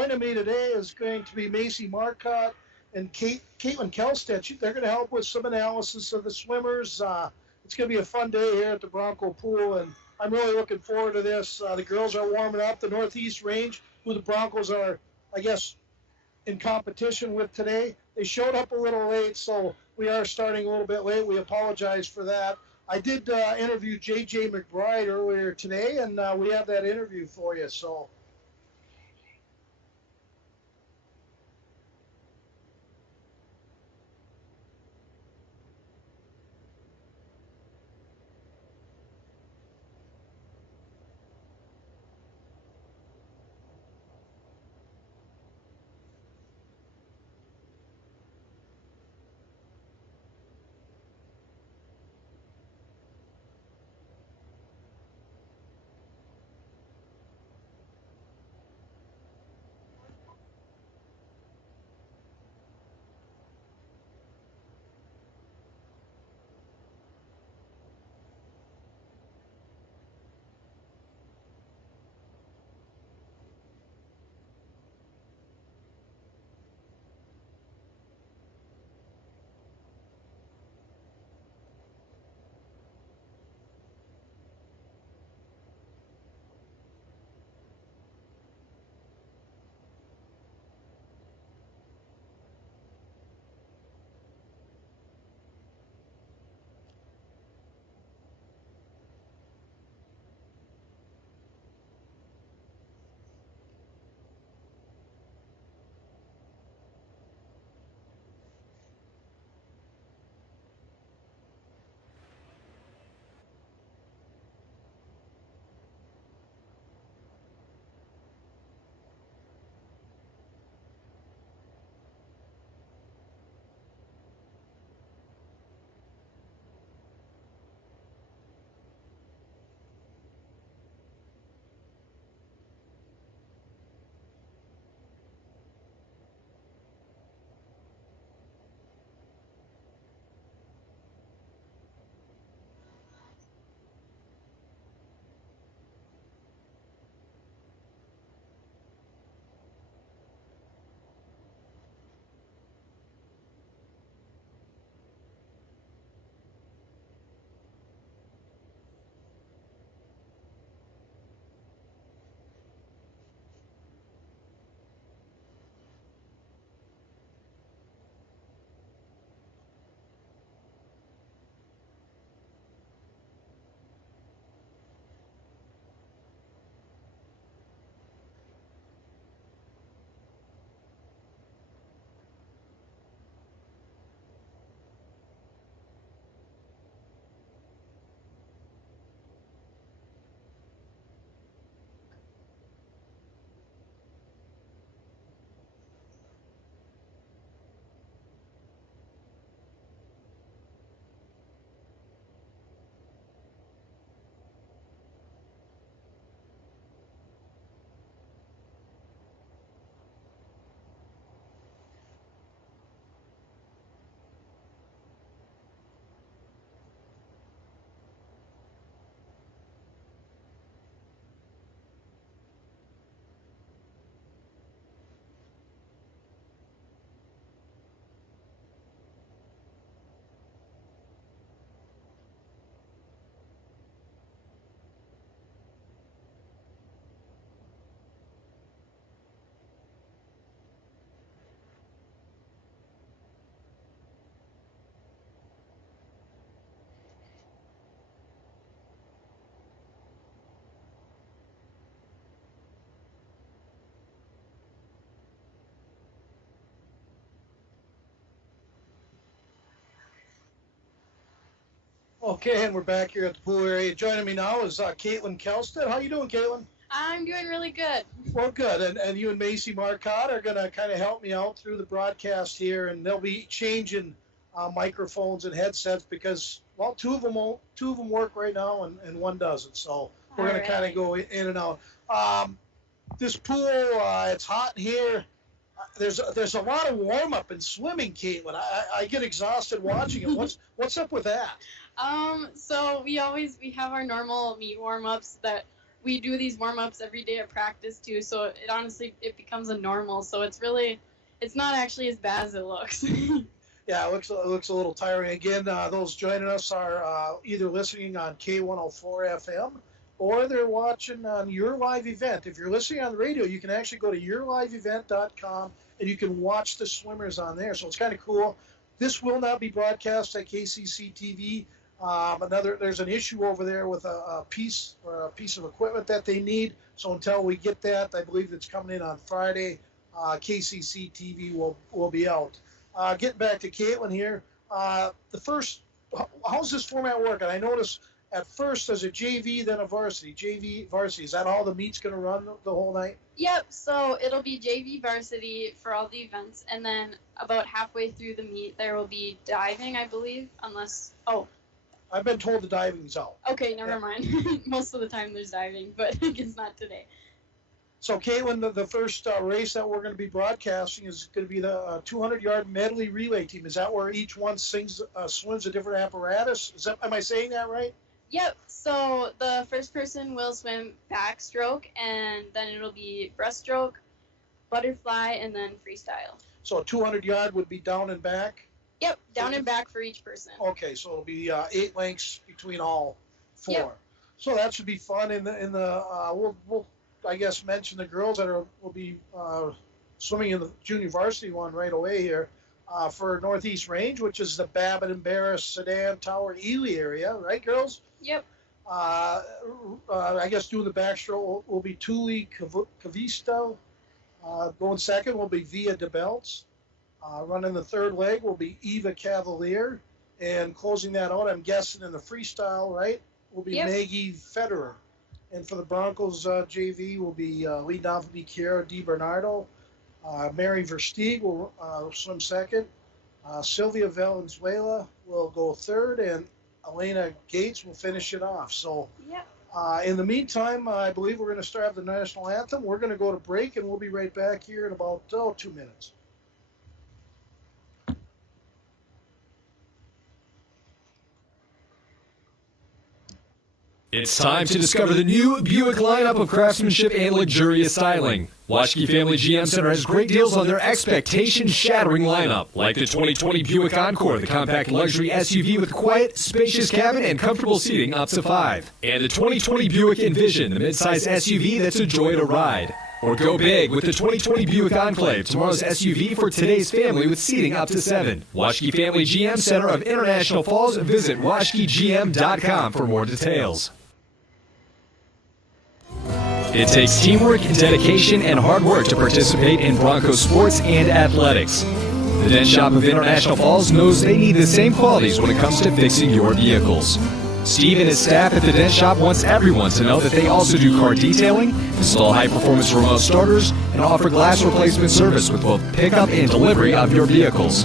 joining me today is going to be Macy Marcotte and Caitlin Kelstead. They're going to help with some analysis of the swimmers. It's going to be a fun day here at the Bronco Pool, and I'm really looking forward to this. The girls are warming up. The Northeast Range, who the Broncos are, I guess, in competition with today, they showed up a little late, so we are starting a little bit late. We apologize for that. I did interview J.J. McBride earlier today, and we have that interview for you. So okay, and we're back here at the pool area. Joining me now is Caitlin Kelstead. How you doing, Caitlin? I'm doing really good. Well, good. And you and Macy Marcotte are going to kind of help me out through the broadcast here, and they'll be changing microphones and headsets because, well, two of them work right now, and one doesn't. So we're All going to kind of right. go in and out. This pool, it's hot here. There's a lot of warm up and swimming, Caitlin. I get exhausted watching it. What's up with that? So we have our normal meet warm ups that we do these warm-ups every day at practice too, so it honestly it becomes a normal. So it's not actually as bad as it looks. Yeah, it looks a little tiring. Again, those joining us are either listening on K104 FM or they're watching on your live event. If you're listening on the radio, you can actually go to yourliveevent.com and you can watch the swimmers on there. So it's kind of cool. This will not be broadcast at KCC TV. There's an issue over there with a piece of equipment that they need. So until we get that, I believe it's coming in on Friday. KCC TV will be out. Getting back to Caitlin here, how's this format work? And I noticed at first there's a JV, then a varsity. JV, varsity. Is that all the meet's going to run the whole night? Yep. So it'll be JV varsity for all the events, and then about halfway through the meet there will be diving, I believe, I've been told the diving's out. Okay, never mind. Most of the time there's diving, but it's not today. So, Caitlin, the first race that we're going to be broadcasting is going to be the 200-yard medley relay team. Is that where each one swims a different apparatus? Am I saying that right? Yep. So the first person will swim backstroke, and then it'll be breaststroke, butterfly, and then freestyle. So a 200-yard would be down and back? Yep, down and back for each person. Okay, so it'll be 8 lengths between all 4. Yep. So that should be fun. We'll I guess mention the girls that will be swimming in the junior varsity one right away here for Northeast Range, which is the Babbitt, Barris, Sedan, Tower, Ely area, right, girls? Yep. I guess doing the backstroke will be Tuli Cavisto. Going second will be Via DeBelts. Running the third leg will be Eva Cavalier. And closing that out, I'm guessing in the freestyle, right, will be Maggie Federer. And for the Broncos JV will be leading off will be Kiara DiBernardo. Mary Versteeg will swim second. Sylvia Valenzuela will go third, and Elena Gates will finish it off. So in the meantime, I believe we're going to start the national anthem. We're going to go to break, and we'll be right back here in about 2 minutes. It's time to discover the new Buick lineup of craftsmanship and luxurious styling. Waschke Family GM Center has great deals on their expectation-shattering lineup, like the 2020 Buick Encore, the compact luxury SUV with a quiet, spacious cabin and comfortable seating up to 5. And the 2020 Buick Envision, the midsize SUV that's a joy to ride. Or go big with the 2020 Buick Enclave, tomorrow's SUV for today's family with seating up to 7. Waschke Family GM Center of International Falls. Visit waschkegm.com for more details. It takes teamwork, dedication, and hard work to participate in Broncos sports and athletics. The Dent Shop of International Falls knows they need the same qualities when it comes to fixing your vehicles. Steve and his staff at the Dent Shop wants everyone to know that they also do car detailing, install high-performance remote starters, and offer glass replacement service with both pickup and delivery of your vehicles.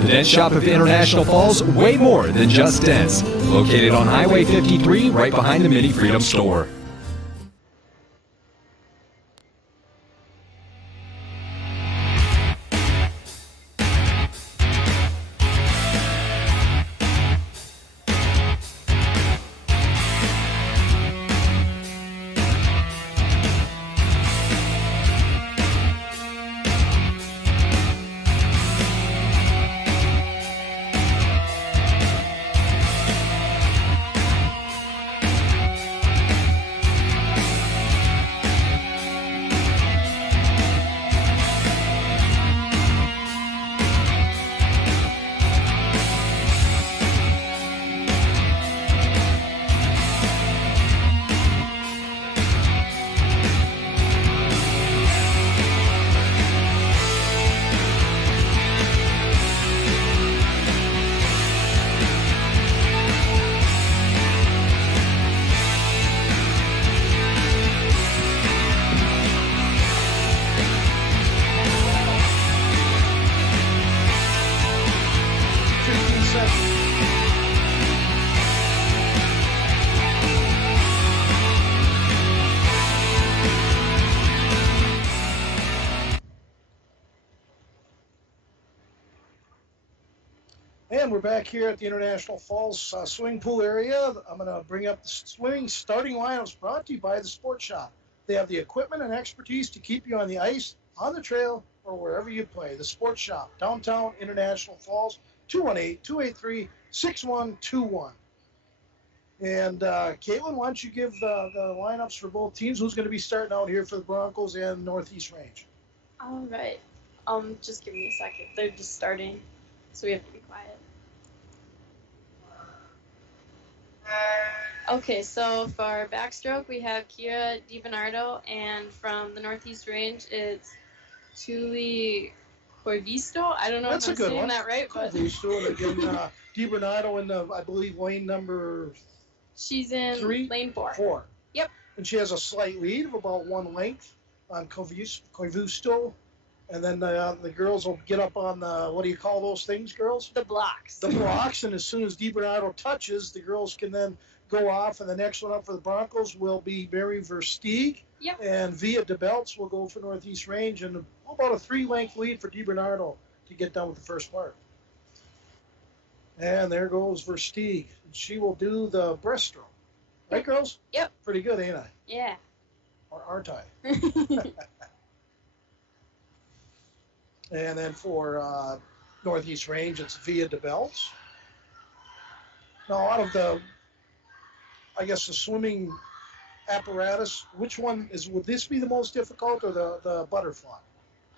The Dent Shop of International Falls, way more than just dents. Located on Highway 53, right behind the Mini Freedom store. And we're back here at the International Falls swimming pool area. I'm going to bring up the swimming starting lineups brought to you by the Sports Shop. They have the equipment and expertise to keep you on the ice, on the trail, or wherever you play. The Sports Shop, downtown International Falls, 218-283-6121. And Caitlin, why don't you give the lineups for both teams? Who's going to be starting out here for the Broncos and Northeast Range? All right. Just give me a second. They're just starting, so we have to be quiet. Okay, so for our backstroke, we have Kira DiBernardo, and from the Northeast Range, it's Tuli Corvisto. I don't know That's if I'm a good saying one. that right, but Corvisto, and again, DiBernardo in the, I believe, lane number she's in 3? lane 4. 4. Yep. And she has a slight lead of about one length on Corvisto. And then the girls will get up on the, what do you call those things, girls? The blocks. The blocks. And as soon as DiBernardo touches, the girls can then go off. And the next one up for the Broncos will be Mary Versteeg. Yep. And Via DeBelts will go for Northeast Range. And about a 3-length lead for DiBernardo to get done with the first part. And there goes Versteeg. She will do the breaststroke. Right, girls? Yep. Pretty good, ain't I? Yeah. Or aren't I? And then for Northeast Range, it's Via DeBelts. Now, out of the, I guess, the swimming apparatus, which one would this be the most difficult or the butterfly?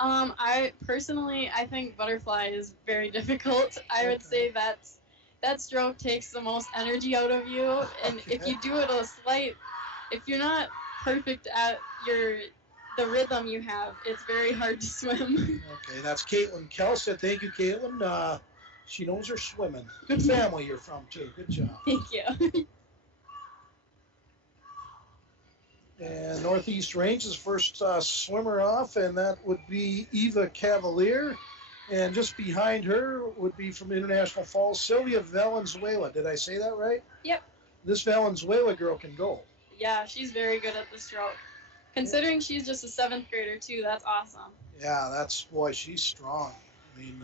I think butterfly is very difficult. I would say that stroke takes the most energy out of you, and if you do it if you're not perfect at the rhythm you have, it's very hard to swim. Okay, that's Caitlin Kelstead. Thank you, Caitlin. She knows her swimming. Good family you're from, too. Good job. Thank you. And Northeast Range is first swimmer off, and that would be Eva Cavalier. And just behind her would be from International Falls, Sylvia Valenzuela. Did I say that right? Yep. This Valenzuela girl can go. Yeah, she's very good at the stroke. Considering she's just a 7th grader, too, that's awesome. Yeah, she's strong. I mean,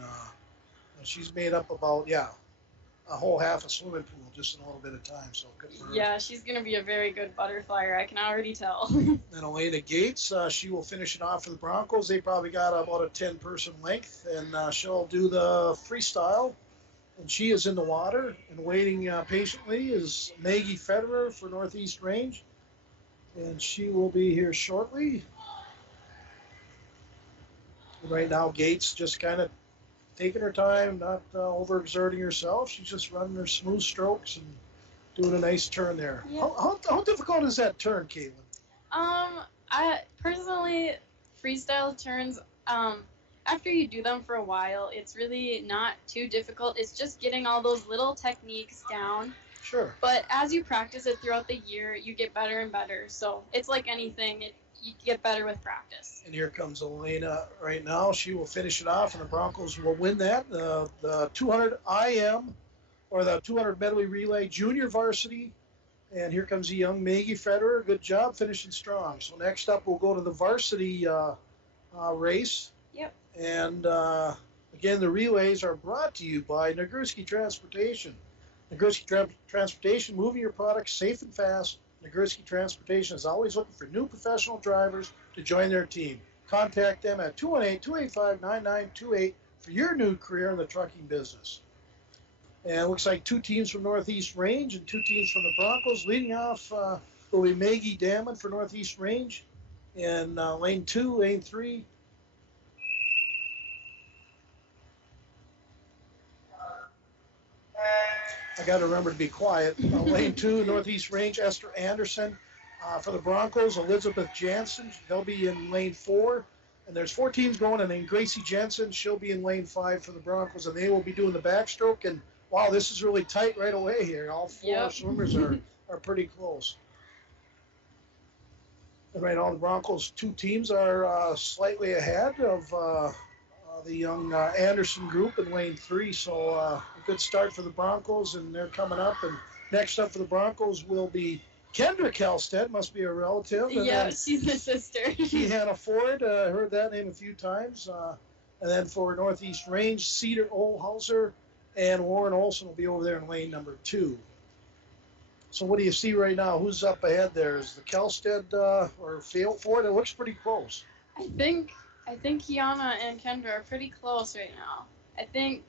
she's made up about, a whole half a swimming pool just in a little bit of time, so good for her. Yeah, she's going to be a very good butterflyer, I can already tell. And Elena Gates, she will finish it off for the Broncos. They probably got about a 10-person length, and she'll do the freestyle. And she is in the water, and waiting patiently is Maggie Federer for Northeast Range. And she will be here shortly. Right now, Gates just kind of taking her time, not overexerting herself. She's just running her smooth strokes and doing a nice turn there. Yeah. How difficult is that turn, Caitlin? I personally, freestyle turns, after you do them for a while, it's really not too difficult. It's just getting all those little techniques down. Sure. But as you practice it throughout the year, you get better and better. So it's like anything, you get better with practice. And here comes Elena right now. She will finish it off, and the Broncos will win that. The 200 IM, or the 200 medley relay junior varsity. And here comes the young Maggie Federer. Good job finishing strong. So next up, we'll go to the varsity race. Yep. And again, the relays are brought to you by Nagurski Transportation. Nagurski Transportation, moving your products safe and fast. Nagurski Transportation is always looking for new professional drivers to join their team. Contact them at 218-285-9928 for your new career in the trucking business. And it looks like 2 teams from Northeast Range and 2 teams from the Broncos. Leading off will be Maggie Damon for Northeast Range in lane 2, lane 3. I got to remember to be quiet. Lane 2, Northeast Range, Esther Anderson. For the Broncos, Elizabeth Jansen. They'll be in lane 4. And there's 4 teams going, and then Gracie Jensen, she'll be in lane 5 for the Broncos, and they will be doing the backstroke. And, wow, this is really tight right away here. All 4 swimmers are pretty close. And right now, the Broncos' 2 teams are slightly ahead of the young Anderson group in lane 3. So a good start for the Broncos, and they're coming up. And next up for the Broncos will be Kendra Kelstead, must be a relative. Yeah, she's a sister. Hannah Ford, heard that name a few times. And then for Northeast Range, Cedar Olhauser and Warren Olson will be over there in lane number 2. So what do you see right now? Who's up ahead there? Is the Kelstead or Ford? It looks pretty close. I think Kiana and Kendra are pretty close right now. I think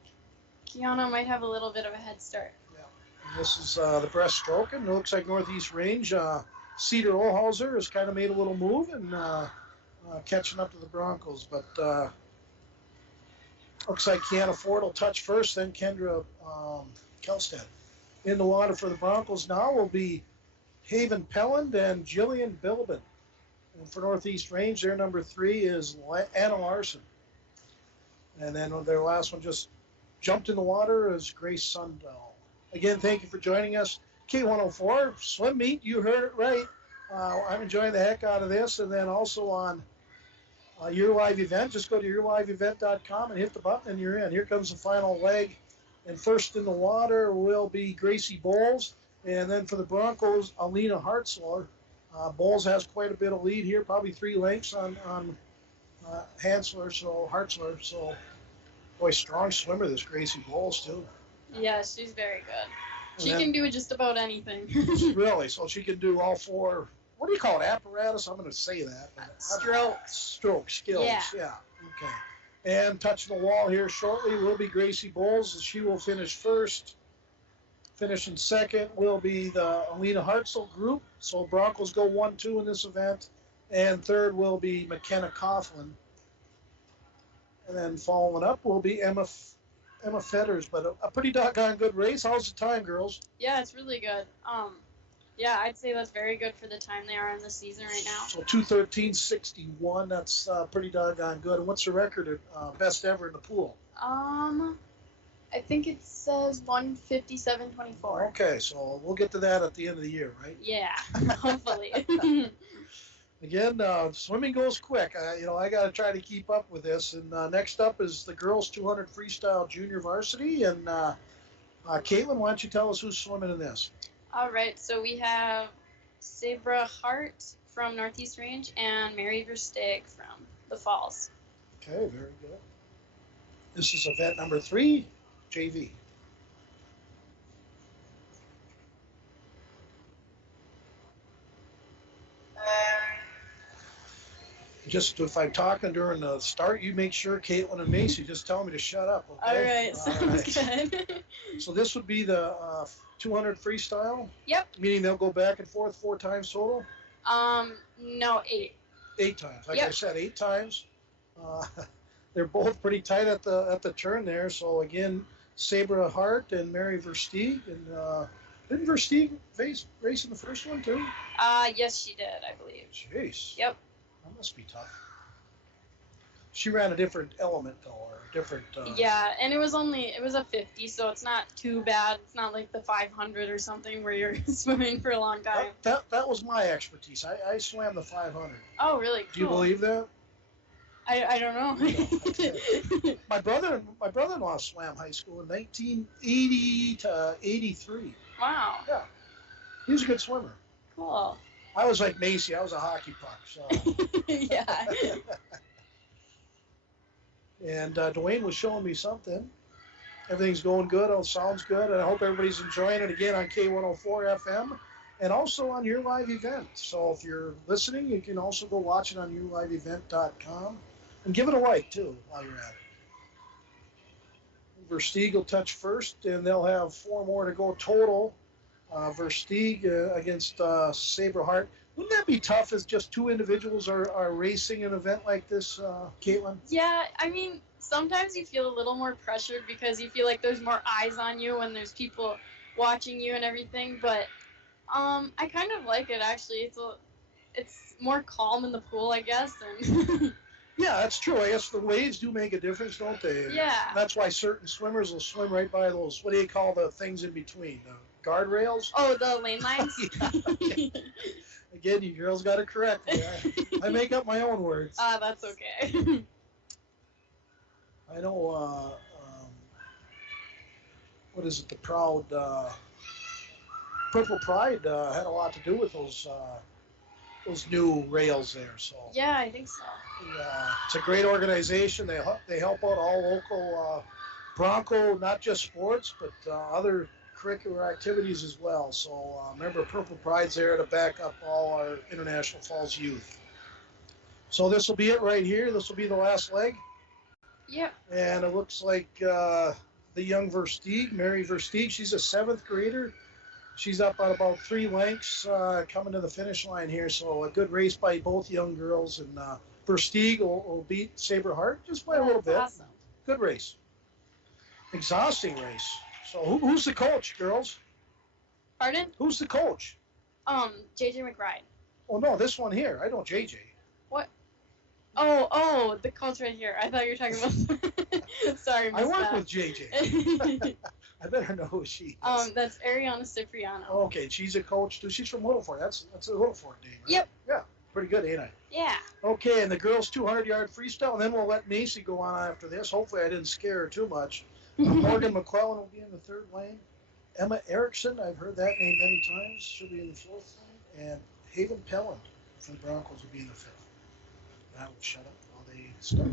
Kiana might have a little bit of a head start. Yeah. And this is the breaststroke, and it looks like Northeast Range. Cedar Olhauser has kind of made a little move and catching up to the Broncos, but looks like Kiana Ford will touch first, then Kendra Kelstead. In the water for the Broncos now will be Haven Pelland and Jillian Bilbin. And for Northeast Range, their number 3 is Anna Larson. And then their last one just jumped in the water is Grace Sundahl. Again, thank you for joining us. K104 swim meet, you heard it right. I'm enjoying the heck out of this. And then also on Your Live Event, just go to yourliveevent.com and hit the button and you're in. Here comes the final leg. And first in the water will be Gracie Bowles. And then for the Broncos, Alina Hartzler. Bowles has quite a bit of lead here, probably 3 lengths on Hartzler. So, boy, strong swimmer, this Gracie Bowles, too. Yeah, she's very good. She And can do just about anything. really, so she can do all 4, what do you call it, apparatus? I'm going to say that. Strokes. Stroke skills, yeah. Okay. And touching the wall here shortly will be Gracie Bowles. She will finish first. Finishing second will be the Alina Hartzell group. So Broncos go 1-2 in this event. And third will be McKenna Coughlin. And then following up will be Emma Fetters. But a pretty doggone good race. How's the time, girls? Yeah, it's really good. Yeah, I'd say that's very good for the time they are in the season right now. So 2:13.61. That's pretty doggone good. And what's the record at best ever in the pool? I think it says 1:57.24. Okay, so we'll get to that at the end of the year, right? Yeah, hopefully. Again, swimming goes quick. I got to try to keep up with this. And next up is the girls 200 freestyle junior varsity. And Caitlin, why don't you tell us who's swimming in this? All right, so we have Sabra Hart from Northeast Range and Mary Versteeg from the Falls. Okay, very good. This is event number 3, JV. Just if I'm talking during the start, you make sure Caitlin and Macy just tell me to shut up. Okay? All right, sounds good. So this would be the 200 freestyle? Yep. Meaning they'll go back and forth 4 times total? No, 8. 8 times. Like Yep. I said, 8 times. They're both pretty tight at the turn there. So again, Sabra Hart and Mary Versteeg. And didn't Versteeg race in the first one too? Yes, she did, I believe. Jeez. Yep. That must be tough. She ran a different element though, or a different. Yeah, and it was a 50, so it's not too bad. It's not like the 500 or something where you're swimming for a long time. That was my expertise. I swam the 500. Oh, really? Cool. Do you believe that? I don't know. My brother-in-law swam high school in 1980 to 83. Wow. Yeah, he was a good swimmer. Cool. I was like Macy. I was a hockey puck. So. Yeah. And Dwayne was showing me something. Everything's going good. All sounds good. And I hope everybody's enjoying it again on K104 FM and also on Your Live Event. So if you're listening, you can also go watch it on yourliveevent.com and give it a like too while you're at it. Versteeg will touch first, and they'll have 4 more to go total. Versteeg against Sabra Hart. Wouldn't that be tough as just 2 individuals are racing an event like this, Caitlin? Yeah, I mean, sometimes you feel a little more pressured because you feel like there's more eyes on you when there's people watching you and everything. But I kind of like it, actually. It's more calm in the pool, I guess. And Yeah, that's true. I guess the waves do make a difference, don't they? Yeah. That's why certain swimmers will swim right by those, what do you call the things in between? Guardrails? Oh, the lane lines? Yeah. Again, you girls got to correct me. I make up my own words. That's okay. I know, what is it, the Proud, Purple Pride had a lot to do with those new rails there. So Yeah, I think so. it's a great organization. They help out all local Bronco, not just sports, but other curricular activities as well. So remember, Purple Pride's there to back up all our International Falls youth. So this will be it right here. This will be the last leg. Yep. And it looks like the young Versteeg, Mary Versteeg, she's a 7th grader. She's up on about 3 lengths coming to the finish line here. So a good race by both young girls. And Versteeg will beat Saber Hart just by a little bit. Awesome. Good race. Exhausting race. So who's the coach, girls? Pardon? Who's the coach? JJ McBride. Oh, no, this one here. I know JJ. What? Oh, the coach right here. I thought you were talking about. Sorry, I work that. with JJ. I better know who she is. That's Ariana Cipriano. Oh, okay, she's a coach too. She's from Little Fort. That's a Little Fort name, right? Yep. Yeah, pretty good, ain't I? Yeah. Okay, and the girls' 200-yard freestyle, and then we'll let Macy go on after this. Hopefully, I didn't scare her too much. Morgan McClellan will be in the 3rd lane. Emma Erickson, I've heard that name many times. She'll be in the 4th lane. And Haven Pelland from the Broncos will be in the 5th. That will shut up while they start.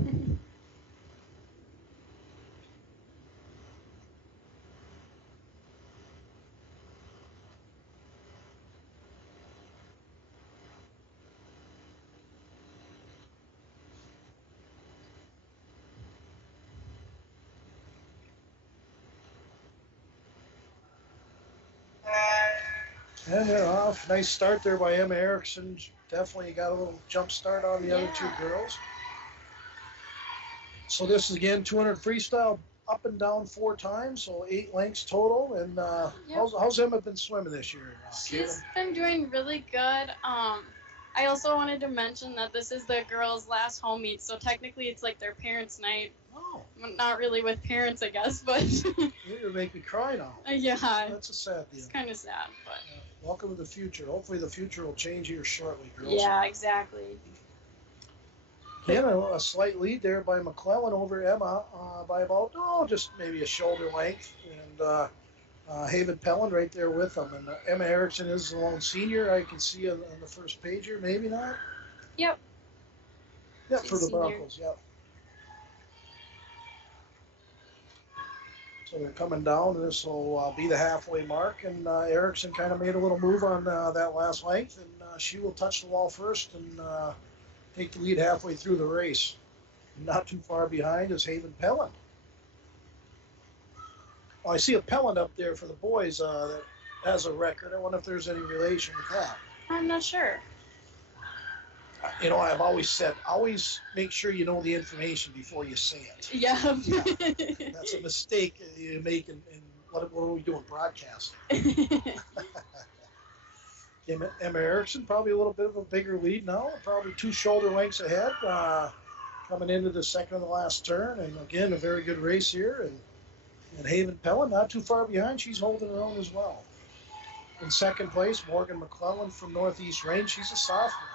And they're off. Nice start there by Emma Erickson. Definitely got a little jump start on the other 2 girls. So this is again 200 freestyle, up and down 4 times, so 8 lengths total. And how's Emma been swimming this year? She's been doing really good. I also wanted to mention that this is the girls' last home meet, so technically it's like their parents' night. Oh. Not really with parents, I guess, but. You're gonna make me cry now. Yeah. That's a sad deal. It's kind of sad, but. Welcome to the future. Hopefully the future will change here shortly, girls. Yeah, exactly. Again, a slight lead there by McClellan over Emma by about, just maybe a shoulder length. And Haven Pelland right there with them. And Emma Erickson is the lone senior. I can see on the first page here. Maybe not. Yep. Yep, She's for the senior. Broncos. Yep. So they're coming down. This will be the halfway mark. And Erickson kind of made a little move on that last length. And she will touch the wall first and take the lead halfway through the race. Not too far behind is Haven Pelland. Oh, I see a Pelland up there for the boys that has a record. I wonder if there's any relation with that. I'm not sure. I've always said, always make sure you know the information before you say it. Yeah. That's a mistake you make in what are we doing, broadcasting. Emma Erickson, probably a little bit of a bigger lead now, probably 2 shoulder lengths ahead, coming into the second of the last turn. And again, a very good race here. And Haven Pelland, not too far behind, she's holding her own as well. In second place, Morgan McClellan from Northeast Range, she's a sophomore.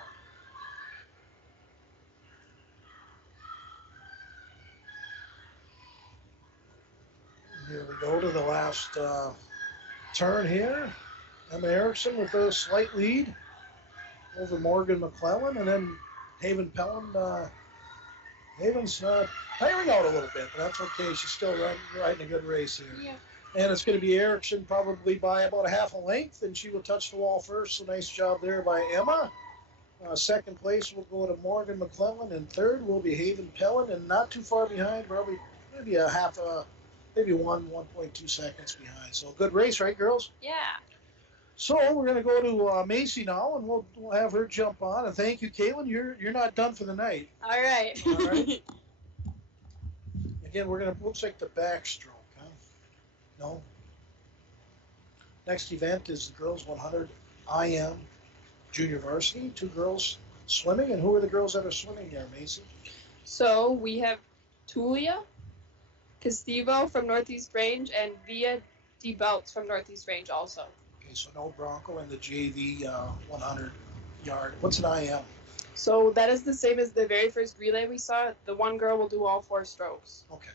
Here we go to the last turn here. Emma Erickson with a slight lead over Morgan McClellan, and then Haven Pelland. Haven's tiring out a little bit, but that's okay. She's still riding a good race here. Yeah. And it's going to be Erickson probably by about a half a length, and she will touch the wall first. So nice job there by Emma. Second place will go to Morgan McClellan, and third will be Haven Pelland, and not too far behind, probably maybe a half maybe 1.2 seconds behind. So good race, right, girls? Yeah. So we're going to go to Macy now, and we'll have her jump on. And thank you, Caitlin. You're not done for the night. All right. All right. Again, looks like the backstroke, huh? No. Next event is the girls 100 IM junior varsity. 2 girls swimming, and who are the girls that are swimming there, Macy? So we have Tulia Castivo from Northeast Range and Via DeBelts from Northeast Range also. Okay, so no Bronco in the JV 100 yard. What's an IM? So that is the same as the very first relay we saw. The one girl will do all 4 strokes. Okay.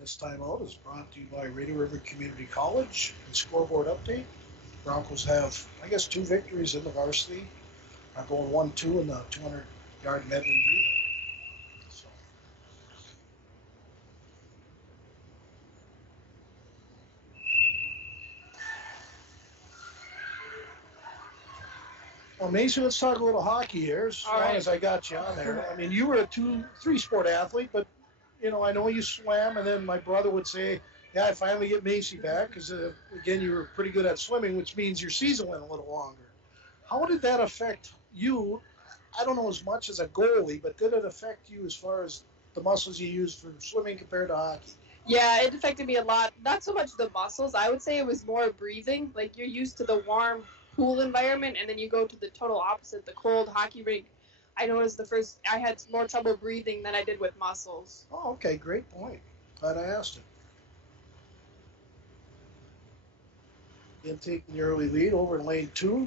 This timeout is brought to you by Radio River Community College. And scoreboard update. Broncos have, I guess, 2 victories in the varsity. Are going 1-2 in the 200-yard medley relay. So. Well, Mason, let's talk a little hockey here, as All long right. as I got you on there. I mean, you were a 3-sport athlete, but, you know, I know you swam, and then my brother would say, yeah, I finally get Macy back, because, again, you were pretty good at swimming, which means your season went a little longer. How did that affect you? I don't know as much as a goalie, but did it affect you as far as the muscles you use for swimming compared to hockey? Yeah, it affected me a lot. Not so much the muscles. I would say it was more breathing. Like, you're used to the warm pool environment, and then you go to the total opposite, the cold hockey rink. I noticed I had more trouble breathing than I did with muscles. Oh, okay, great point. Glad I asked it. Again, taking the early lead over in lane 2.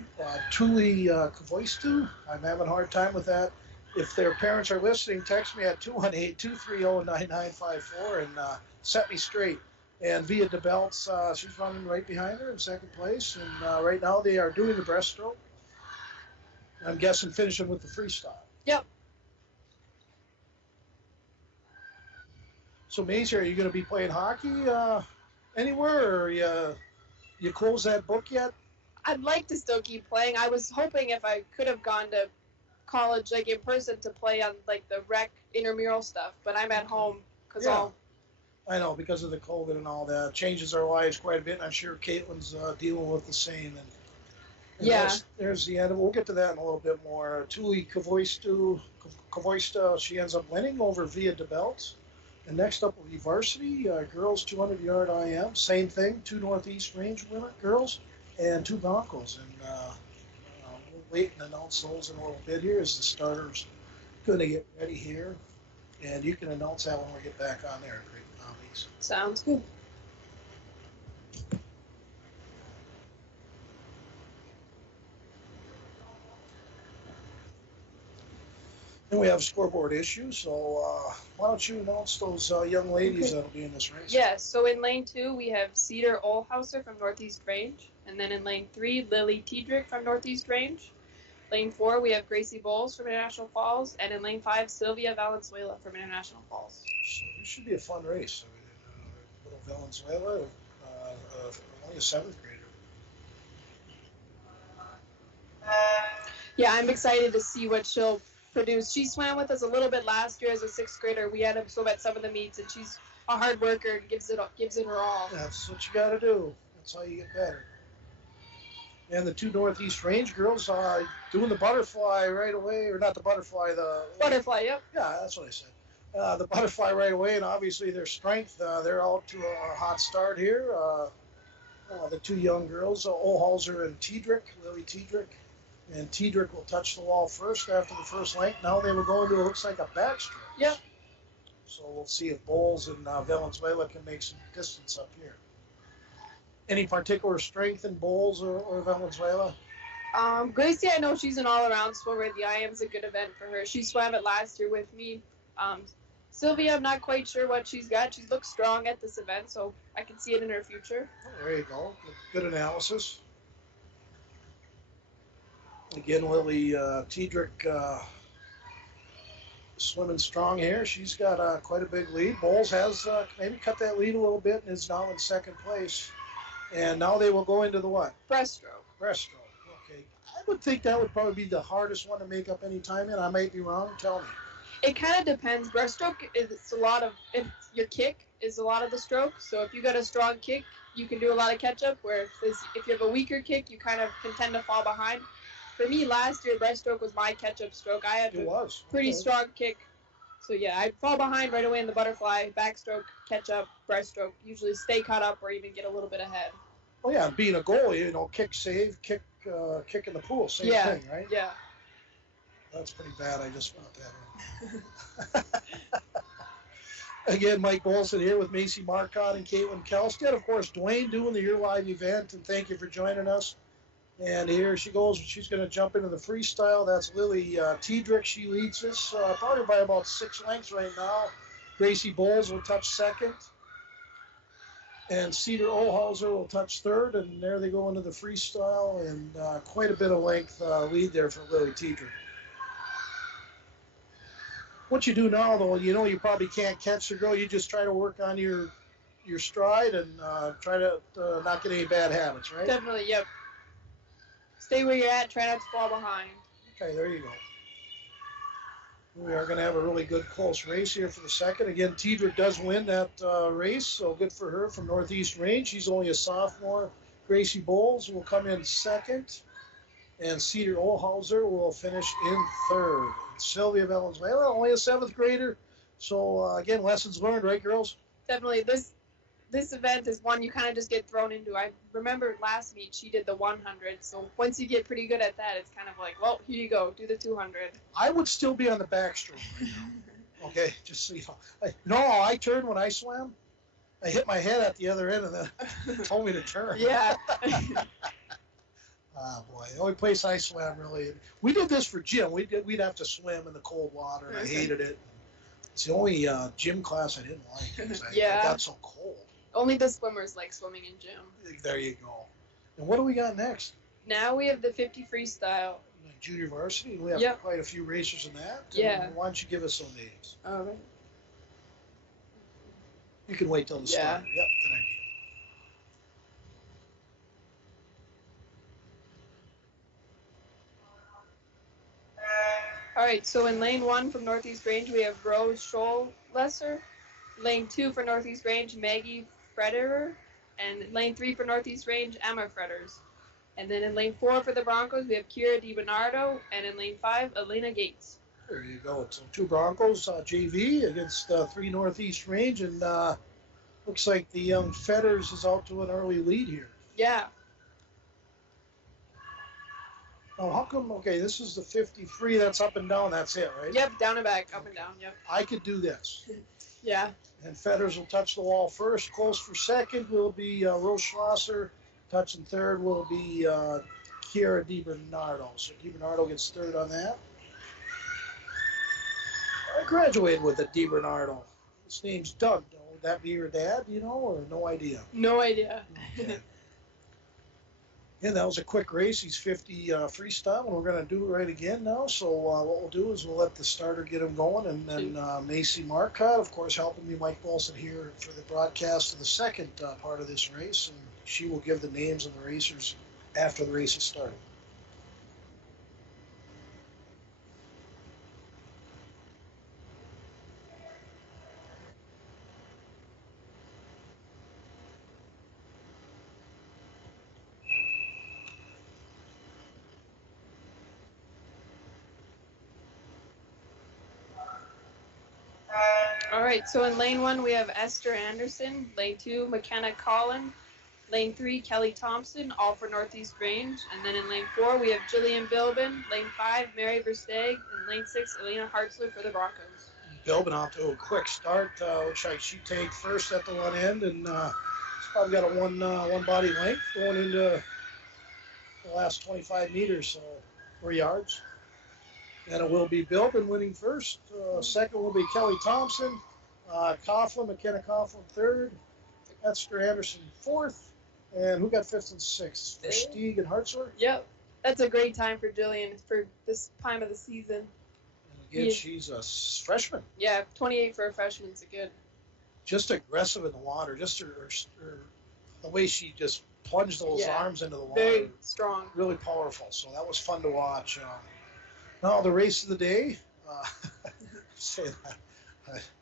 Tuli Kavoistu. I'm having a hard time with that. If their parents are listening, text me at 218-230-9954 and set me straight. And Via DeBelt's, she's running right behind her in second place. And right now they are doing the breaststroke. I'm guessing finishing with the freestyle. Yep. So, Maisie, are you going to be playing hockey anywhere, or you close that book yet? I'd like to still keep playing. I was hoping if I could have gone to college, like in person, to play on like the rec intramural stuff, but I'm at home because Yeah. I know, because of the COVID and all that, changes our lives quite a bit, and I'm sure Caitlin's dealing with the same. And Yeah. there's the end of it. We'll get to that in a little bit more. Tuli Kavoista, she ends up winning over Via DeBelt. And next up will be varsity, girls 200-yard IM. Same thing, 2 Northeast Range women, girls, and 2 Broncos. And we'll wait and announce those in a little bit here as the starters going to get ready here. And you can announce that when we get back on there. Great hobbies. Sounds good. And we have scoreboard issues, so why don't you announce those young ladies Okay. that'll be in this race? Yes, so in lane 2, we have Cedar Olhauser from Northeast Range. And then in lane 3, Lily Tiedrick from Northeast Range. Lane 4, we have Gracie Bowles from International Falls. And in lane 5, Sylvia Valenzuela from International Falls. So this should be a fun race. I mean, little Valenzuela, only a 7th grader. Yeah, I'm excited to see what she'll produce. She swam with us a little bit last year as a 6th grader. We had to swim at some of the meets, and she's a hard worker and gives it her all. That's what you got to do. That's how you get better. And the 2 Northeast Range girls doing the butterfly right away, or not the butterfly, the Butterfly, yep. Yeah, that's what I said. The butterfly right away, and obviously their strength. They're out to a hot start here. The 2 young girls, Olhauser and Tiedrick, Lily Tiedrick. And Tiedrick will touch the wall first after the first length. Now they will go into, it looks like a backstroke. Yep. So we'll see if Bowles and Valenzuela can make some distance up here. Any particular strength in Bowles or Valenzuela? Gracie, I know she's an all-around swimmer. The IM's a good event for her. She swam it last year with me. Sylvia, I'm not quite sure what she's got. She looks strong at this event, so I can see it in her future. Oh, there you go. Good analysis. Again, Lily Tiedrick swimming strong here. She's got quite a big lead. Bowles has maybe cut that lead a little bit and is now in 2nd place. And now they will go into the what? Breaststroke. Breaststroke. Okay. I would think that would probably be the hardest one to make up any time in. I might be wrong. Tell me. It kind of depends. Breaststroke is your kick is a lot of the stroke. So if you got a strong kick, you can do a lot of catch up. Where if you have a weaker kick, you kind of can tend to fall behind. For me, last year, breaststroke was my catch-up stroke. I had It was. pretty Okay. strong kick. So, yeah, I'd fall behind right away in the butterfly, backstroke, catch-up, breaststroke, usually stay caught up or even get a little bit ahead. Well, yeah, being a goalie, kick save, kick in the pool, same thing, right? Yeah. That's pretty bad. I just found that out. Again, Mike Bolson here with Macy Marcotte and Caitlin Kelstead. Of course, Dwayne doing the Year Live event, and thank you for joining us. And here she goes. She's going to jump into the freestyle. That's Lily Tiedrick. She leads us probably by about 6 lengths right now. Gracie Bowles will touch 2nd. And Cedar Olhauser will touch third, and there they go into the freestyle, and quite a bit of length lead there for Lily Teeter. What you do now, though, you know you probably can't catch the girl. You just try to work on your stride and try to not get any bad habits, right? Definitely, yep. Stay where you're at. Try not to fall behind. Okay, there you go. We are going to have a really good close race here for the second. Again, Teedrick does win that race, so good for her from Northeast Range. She's only a sophomore. Gracie Bowles will come in second, and Cedar Olhauser will finish in third. And Sylvia Valenzuela, only a seventh grader. So, again, lessons learned, right, girls? Definitely, this event is one you kind of just get thrown into. I remember last meet she did the 100, so once you get pretty good at that, it's kind of like, well, here you go, do the 200. I would still be on the backstroke right now. Okay, just so you know. I turned when I swam. I hit my head at the other end and then told me to turn. Yeah. Oh boy, the only place I swam really. We did this for gym. We'd have to swim in the cold water, and I hated it. It's the only gym class I didn't like because I got so cold. Only the swimmers like swimming in gym. There you go. And what do we got next? Now we have the 50 freestyle. Junior varsity. We have quite a few racers in that. Yeah. Why don't you give us some names? All right. You can wait till the start. Yep, good idea. All right, so in lane 1 from Northeast Range, we have Rose Scholl-Lesser. Lane 2 for Northeast Range, Maggie Frederer. And lane 3 for Northeast Range, Emma Fredders. And then in lane 4 for the Broncos, we have Kira DiBernardo. And in lane 5, Elena Gates. There you go. So 2 Broncos, JV against 3 Northeast Range. And looks like the young Fetters is out to an early lead here. Yeah. Oh, how come? Okay, this is the 53. That's up and down. That's it, right? Yep, down and back, up and down, yep. I could do this. Yeah. And Fetters will touch the wall first. Close for second will be Rose Schlosser. Touching third will be Kiera DiBernardo. So DiBernardo gets third on that. I graduated with a DiBernardo. His name's Doug. Would that be your dad, or no idea? No idea. Okay. Yeah, that was a quick race. He's 50 freestyle, and we're going to do it right again now. So what we'll do is we'll let the starter get him going, and then Macy Marcotte, of course, helping me, Mike Bolson, here for the broadcast of the second part of this race, and she will give the names of the racers after the race has started. All right, so in lane 1, we have Esther Anderson. Lane 2, McKenna Collin. Lane 3, Kelly Thompson, all for Northeast Range. And then in lane 4, we have Jillian Bilbin. Lane 5, Mary Versteeg. And lane 6, Alina Hartzler for the Broncos. Bilbin out to a quick start. Looks like she take first at the one end, and she's probably got a one body length going into the last 25 meters, so 4 yards. And it will be Bilbin winning first. Second will be Kelly Thompson. McKenna Coughlin third. Esther Anderson fourth. And who got fifth and sixth? Versteeg and Hartzler? Yep. That's a great time for Jillian for this time of the season. And again, she's a freshman. Yeah, 28 for a freshman is good. Just aggressive in the water. Just her the way she just plunged those arms into the water. Very strong. Really powerful. So that was fun to watch. Now, the race of the day, say that,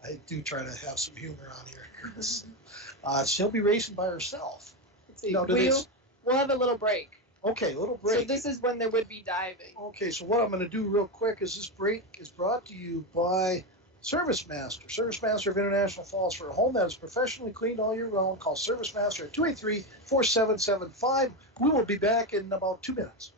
I do try to have some humor on here, Chris. She'll be racing by herself. Let's see. We'll have a little break. Okay, a little break. So this is when there would be diving. Okay, so what I'm going to do real quick is this break is brought to you by Service Master. Service Master of International Falls, for a home that is professionally cleaned all year round. Call Service Master at 283-4775. We will be back in about 2 minutes.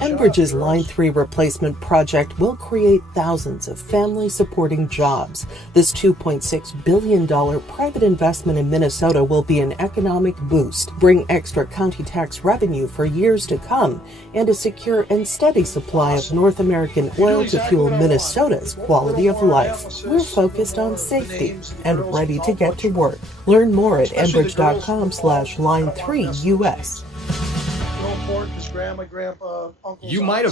Enbridge's Line 3 replacement project will create thousands of family-supporting jobs. This $2.6 billion private investment in Minnesota will be an economic boost, bring extra county tax revenue for years to come, and a secure and steady supply of North American oil to fuel Minnesota's quality of life. We're focused on safety and ready to get to work. Learn more at enbridge.com/line3us. You might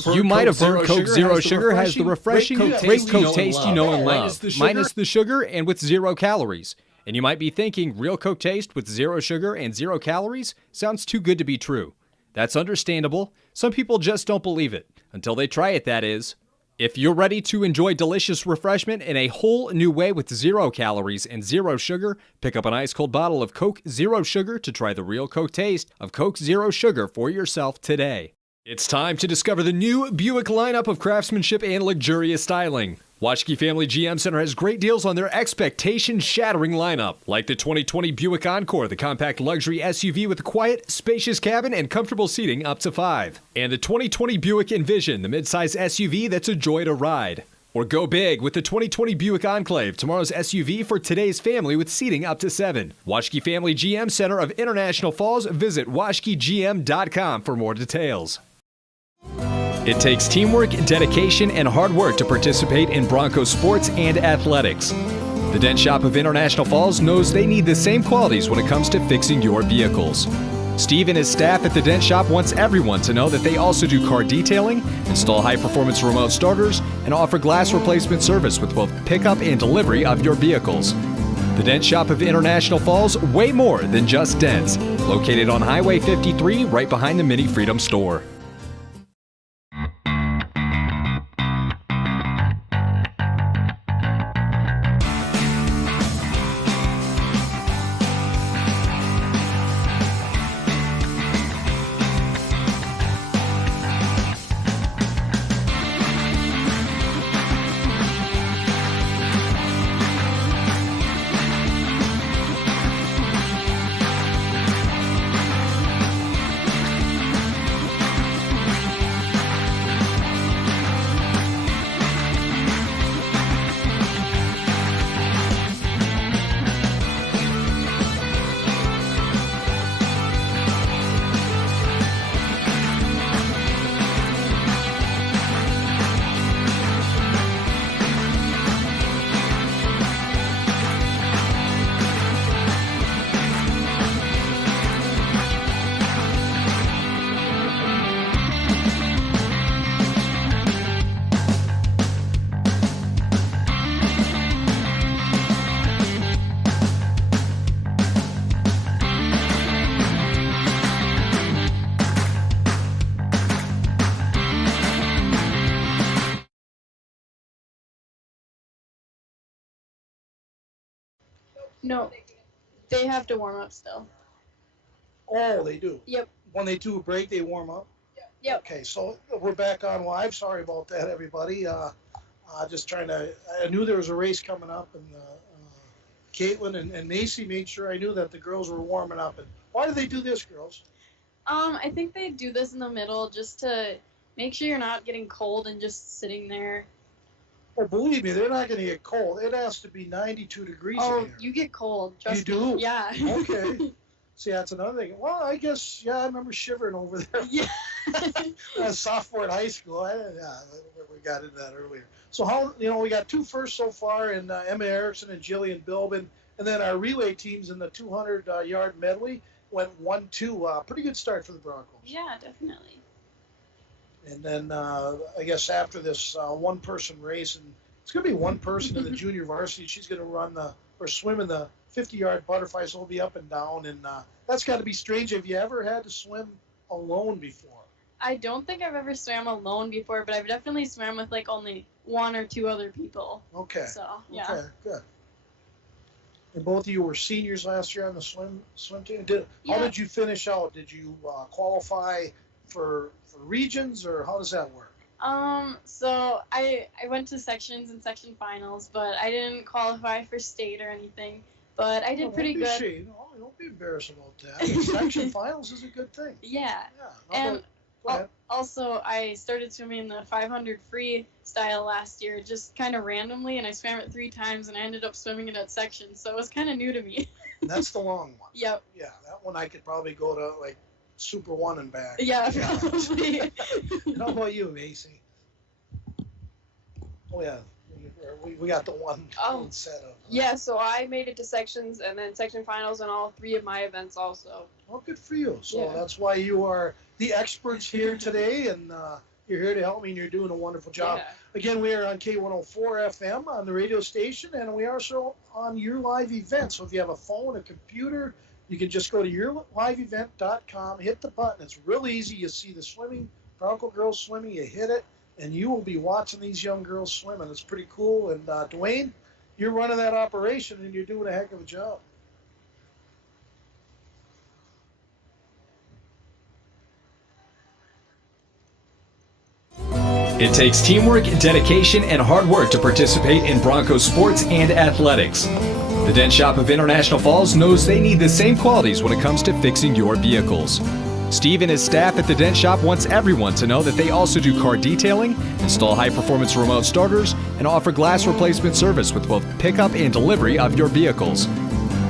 have heard Coke Zero Sugar has the refreshing, great Coke taste you know and love, minus the sugar and with 0 calories. And you might be thinking, real Coke taste with 0 sugar and 0 calories sounds too good to be true. That's understandable. Some people just don't believe it, until they try it, that is. If you're ready to enjoy delicious refreshment in a whole new way with 0 calories and 0 sugar, pick up an ice-cold bottle of Coke Zero Sugar to try the real Coke taste of Coke Zero Sugar for yourself today. It's time to discover the new Buick lineup of craftsmanship and luxurious styling. Waschke Family GM Center has great deals on their expectation-shattering lineup, like the 2020 Buick Encore, the compact luxury SUV with a quiet, spacious cabin and comfortable seating up to 5. And the 2020 Buick Envision, the midsize SUV that's a joy to ride. Or go big with the 2020 Buick Enclave, tomorrow's SUV for today's family with seating up to 7. Waschke Family GM Center of International Falls. Visit waschkegm.com for more details. It takes teamwork, dedication, and hard work to participate in Broncos sports and athletics. The Dent Shop of International Falls knows they need the same qualities when it comes to fixing your vehicles. Steve and his staff at the Dent Shop wants everyone to know that they also do car detailing, install high-performance remote starters, and offer glass replacement service with both pickup and delivery of your vehicles. The Dent Shop of International Falls, way more than just dents. Located on Highway 53, right behind the Mini Freedom store. No, they have to warm up still. Oh, they do? Yep. When they do a break, they warm up? Yep. Okay, so we're back on live. Sorry about that, everybody. Just trying to, I knew there was a race coming up, and Caitlin and Macy made sure I knew that the girls were warming up. And why do they do this, girls? I think they do this in the middle just to make sure you're not getting cold and just sitting there. Oh, believe me, they're not going to get cold. It has to be 92 degrees in Oh, here. you get cold. You do? Yeah. Okay. See, that's another thing. Well, I guess, yeah, I remember shivering over there. Yeah. Sophomore in high school. We got into that earlier. So how, we got 2 firsts so far in Emma Erickson and Jillian Bilbin. And then our relay teams in the 200-yard medley went 1-2. Pretty good start for the Broncos. Yeah, definitely. And then I guess after this one-person race, and it's going to be one person in the junior varsity. She's going to run or swim in the 50-yard butterfly, so it'll be up and down. And that's got to be strange. Have you ever had to swim alone before? I don't think I've ever swam alone before, but I've definitely swam with only 1 or 2 other people. Okay. So, yeah. Okay, good. And both of you were seniors last year on the swim team. How did you finish out? Did you qualify for regions, or how does that work? So I went to sections and section finals, but I didn't qualify for state or anything. But I did pretty good. Don't be embarrassed about that. Section finals is a good thing. Yeah. Yeah. Go ahead. Also, I started swimming the 500 freestyle last year, just kind of randomly, and I swam it 3 times, and I ended up swimming it at sections, so it was kind of new to me. And that's the long one. Yep. Yeah, that one I could probably go to like Super 1 and back. Yeah, probably. How about you, Macy? Oh yeah, we got the one set of. Yeah, so I made it to sections and then section finals in all 3 of my events also. Well, good for you. So Yeah. that's why you are the experts here today, and you're here to help me, and you're doing a wonderful job. Yeah. Again, we are on K104 FM on the radio station, and we are also on your live event. So if you have a phone, a computer, you can just go to yourliveevent.com, hit the button. It's real easy. You see the swimming, Bronco girls swimming, you hit it, and you will be watching these young girls swimming. It's pretty cool. And Dwayne, you're running that operation, and you're doing a heck of a job. It takes teamwork, dedication, and hard work to participate in Broncos sports and athletics. The Dent Shop of International Falls knows they need the same qualities when it comes to fixing your vehicles. Steve and his staff at the Dent Shop wants everyone to know that they also do car detailing, install high-performance remote starters, and offer glass replacement service with both pickup and delivery of your vehicles.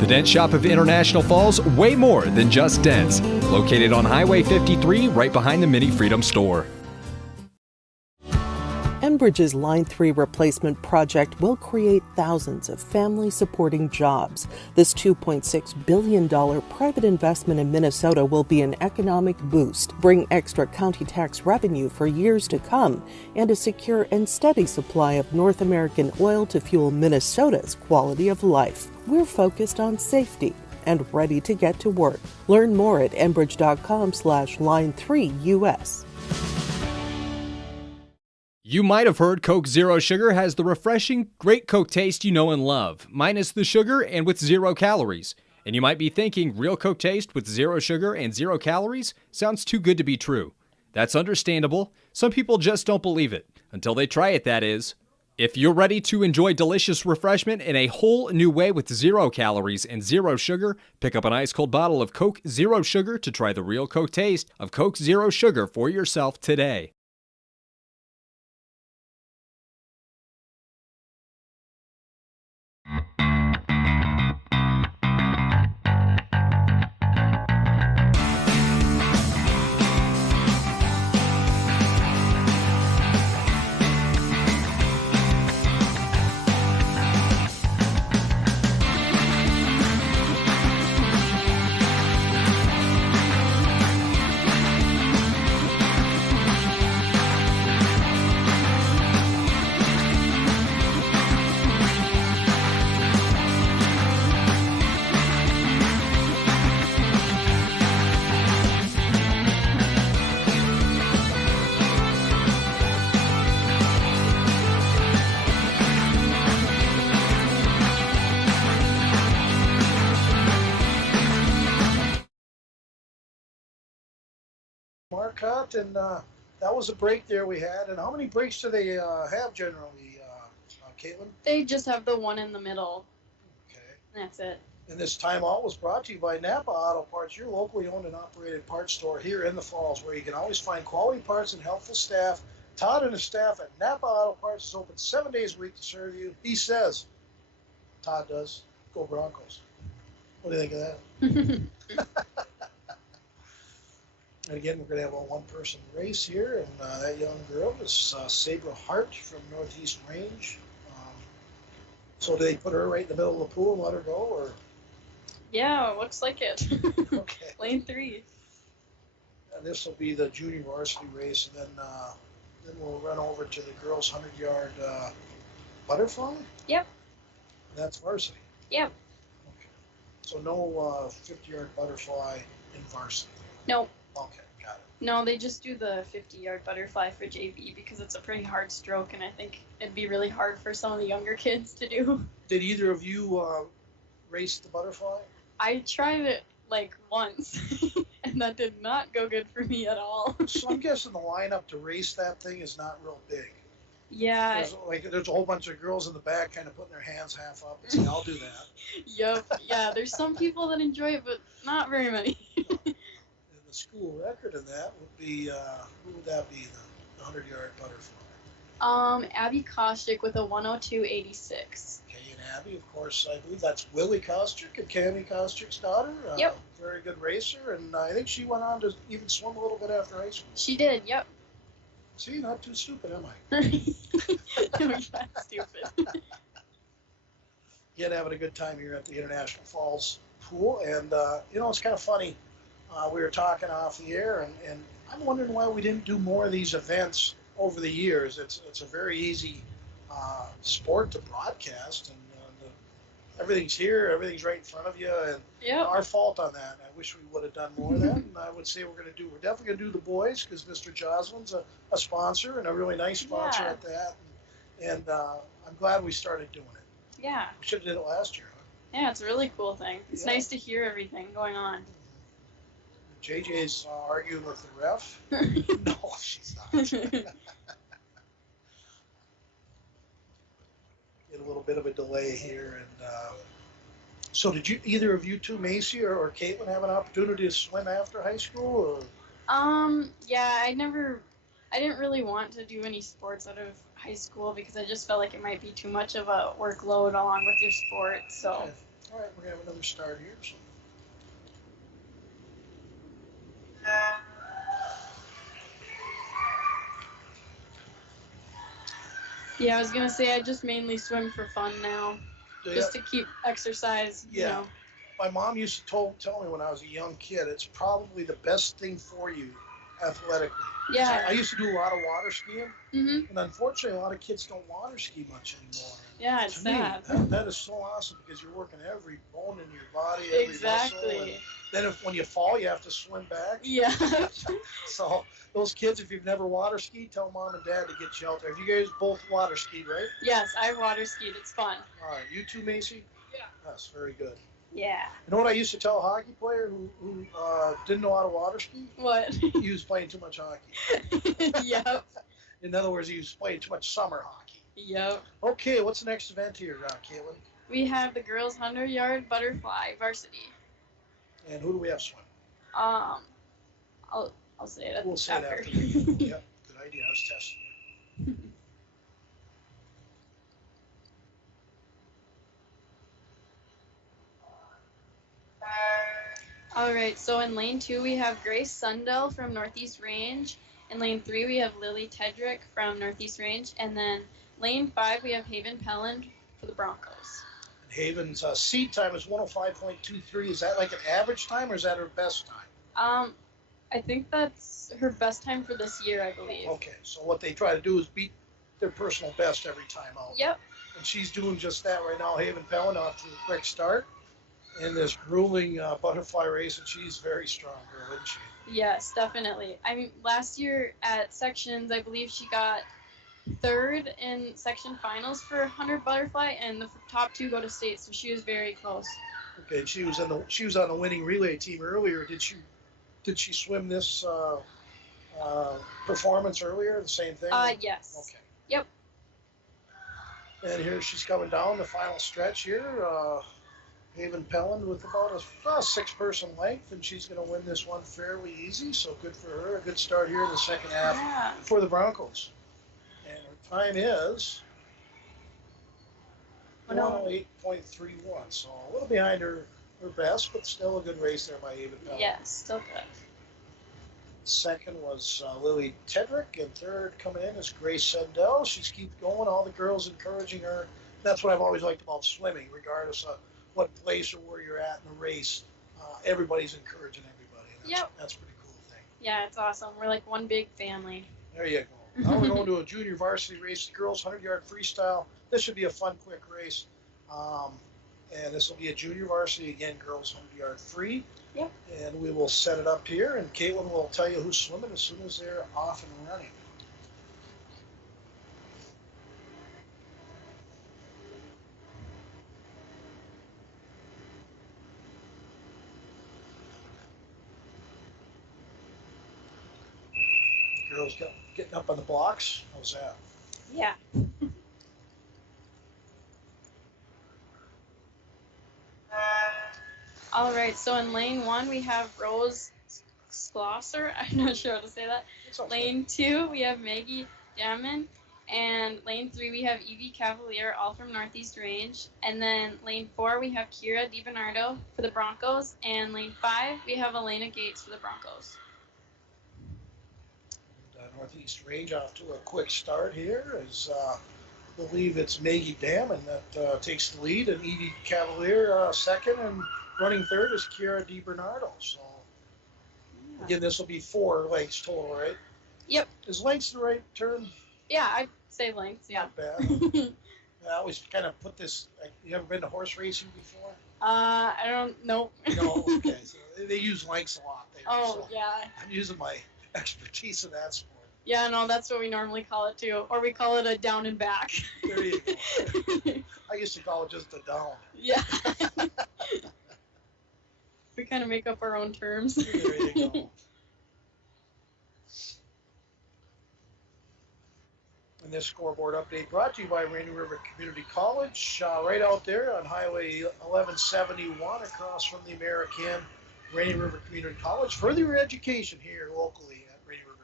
The Dent Shop of International Falls, way more than just dents. Located on Highway 53, right behind the Mini Freedom store. Enbridge's Line 3 replacement project will create thousands of family-supporting jobs. This $2.6 billion private investment in Minnesota will be an economic boost, bring extra county tax revenue for years to come, and a secure and steady supply of North American oil to fuel Minnesota's quality of life. We're focused on safety and ready to get to work. Learn more at enbridge.com/line3US. You might have heard Coke Zero Sugar has the refreshing, great Coke taste you know and love, minus the sugar and with 0 calories. And you might be thinking, real Coke taste with 0 sugar and 0 calories sounds too good to be true. That's understandable. Some people just don't believe it. Until they try it, that is. If you're ready to enjoy delicious refreshment in a whole new way with 0 calories and 0 sugar, pick up an ice-cold bottle of Coke Zero Sugar to try the real Coke taste of Coke Zero Sugar for yourself today. Marcotte, and that was a break there we had. And how many breaks do they have generally, Caitlin? They just have the one in the middle. Okay. And that's it. And this timeout was brought to you by Napa Auto Parts, your locally owned and operated parts store here in the Falls, where you can always find quality parts and helpful staff. Todd and his staff at Napa Auto Parts is open 7 days a week to serve you. He says, Todd does, go Broncos. What do you think of that? And again, we're going to have a one-person race here, and that young girl is Sabra Hart from Northeast Range. So do they put her right in the middle of the pool and let her go, or? Yeah, looks like it. Okay. Lane 3. And this will be the junior varsity race, and then we'll run over to the girls' 100-yard butterfly. Yep. And that's varsity. Yep. Okay. So no 50-yard butterfly in varsity. Nope. Okay, got it. No, they just do the 50-yard butterfly for JV because it's a pretty hard stroke, and I think it'd be really hard for some of the younger kids to do. Did either of you race the butterfly? I tried it like once, and that did not go good for me at all. So I'm guessing the lineup to race that thing is not real big. Yeah. There's a whole bunch of girls in the back kind of putting their hands half up and saying, I'll do that. Yep. Yeah, there's some people that enjoy it, but not very many. And the the school record in that would be, who would that be, the 100-yard butterfly? Abby Kostick with a 102.86. Okay, and Abby, of course, I believe that's Willie Kostrick and Cammy Kostrick's daughter. Yep. Very good racer, and I think she went on to even swim a little bit after high school. She did, yep. See, not too stupid, am I? You're not stupid. Again, having a good time here at the International Falls Pool, and it's kind of funny. We were talking off the air, and I'm wondering why we didn't do more of these events over the years. It's a very easy sport to broadcast, and everything's here, everything's right in front of you, and Yep. our fault on that. I wish we would have done more of that. And I would say we're definitely going to do the boys, because Mr. Joslin's a sponsor, and a really nice sponsor Yeah. at that. And I'm glad we started doing it. Yeah. We should have did it last year. Huh? Yeah, it's a really cool thing. It's Yeah. nice to hear everything going on. JJ's arguing with the ref. No, she's not. Get a little bit of a delay here, and so did either of you two, Macy or Caitlin, have an opportunity to swim after high school? Or? Yeah, I didn't really want to do any sports out of high school because I just felt like it might be too much of a workload along with your sport. So. Okay. All right, we're gonna have another start here. So. Yeah, I was gonna say I just mainly swim for fun now, just to keep exercise. Yeah. You know. My mom used to tell me when I was a young kid, it's probably the best thing for you athletically. Yeah. I used to do a lot of water skiing, Mhm. and unfortunately, a lot of kids don't water ski much anymore. Yeah, it's To me, sad. that is so awesome because you're working every bone in your body, every muscle. Exactly. And then when you fall, you have to swim back. Yeah. So those kids, if you've never water skied, tell mom and dad to get you out there. Have you guys both water skied, right? Yes, I've water skied. It's fun. All right, you too, Macy? Yeah. That's very good. Yeah. You know what I used to tell a hockey player who didn't know how to water ski? What? He was playing too much hockey. Yep. In other words, he was playing too much summer hockey. Yep. Okay, what's the next event here, Caitlin? We have the girls' 100-yard butterfly varsity. And who do we have swimming? I'll say it. We'll say it after. after. Yep, good idea. I was testing you. All right. So in lane 2 we have Grace Sundell from Northeast Range. In lane 3 we have Lily Tedrick from Northeast Range, and then lane 5 we have Haven Pelland for the Broncos. And Haven's seed time is 105.23. Is that like an average time, or is that her best time? I think that's her best time for this year, I believe. Okay, so what they try to do is beat their personal best every time out. Yep. And she's doing just that right now. Haven Pelland off to a quick start in this grueling butterfly race, and she's very strong, girl, isn't she? Yes, definitely. I mean, last year at sections, I believe she got 3rd in section finals for 100 butterfly, and the top 2 go to state, so she was very close. Okay, she was on the winning relay team earlier. Did she swim this performance earlier? The same thing? Yes. Okay. Yep. And here she's coming down the final stretch here. Haven Pelland with about a 6-person length, and she's going to win this one fairly easy. So good for her. A good start here in the second half Yeah. for the Broncos. And her time is 108.31. So a little behind her best, but still a good race there by Haven Pelland. Yes, still good. Second was Lily Tedrick, and third coming in is Grace Sendell. She's keep going. All the girls encouraging her. That's what I've always liked about swimming, regardless of what place or where you're at in the race. Everybody's encouraging everybody. That's a pretty cool thing. Yeah, it's awesome. We're like one big family. There you go. Now we're going to a junior varsity race, the girls 100-yard freestyle. This should be a fun, quick race. And this will be a junior varsity, again, girls 100-yard free. Yep. And we will set it up here, and Caitlin will tell you who's swimming as soon as they're off and running. Girls getting up on the blocks. How's that? Yeah. All right, so in lane 1 we have Rose Schlosser. I'm not sure how to say that. It's okay. Lane 2, we have Maggie Damon. And lane 3, we have Evie Cavalier, all from Northeast Range. And then lane 4, we have Kira DiBernardo for the Broncos. And lane 5, we have Elena Gates for the Broncos. Northeast Range off to a quick start here as I believe it's Maggie Damon that takes the lead, and Evie Cavalier second, and running third is Kira DiBernardo. So again, this will be 4 lengths total, right? Yep. Is lengths the right term? Yeah, I'd say lengths, yeah. Not bad. I always kind of put this. You ever been to horse racing before? I don't know. No. Okay. So they use lengths a lot there. Oh, so yeah. I'm using my expertise in that sport. Yeah, no, that's what we normally call it too. Or we call it a down and back. There you go. I used to call it just a down. Yeah. We kind of make up our own terms. There you go. And this scoreboard update brought to you by Rainy River Community College, right out there on Highway 1171 across from the American. Rainy River Community College. Further your education here locally at Rainy River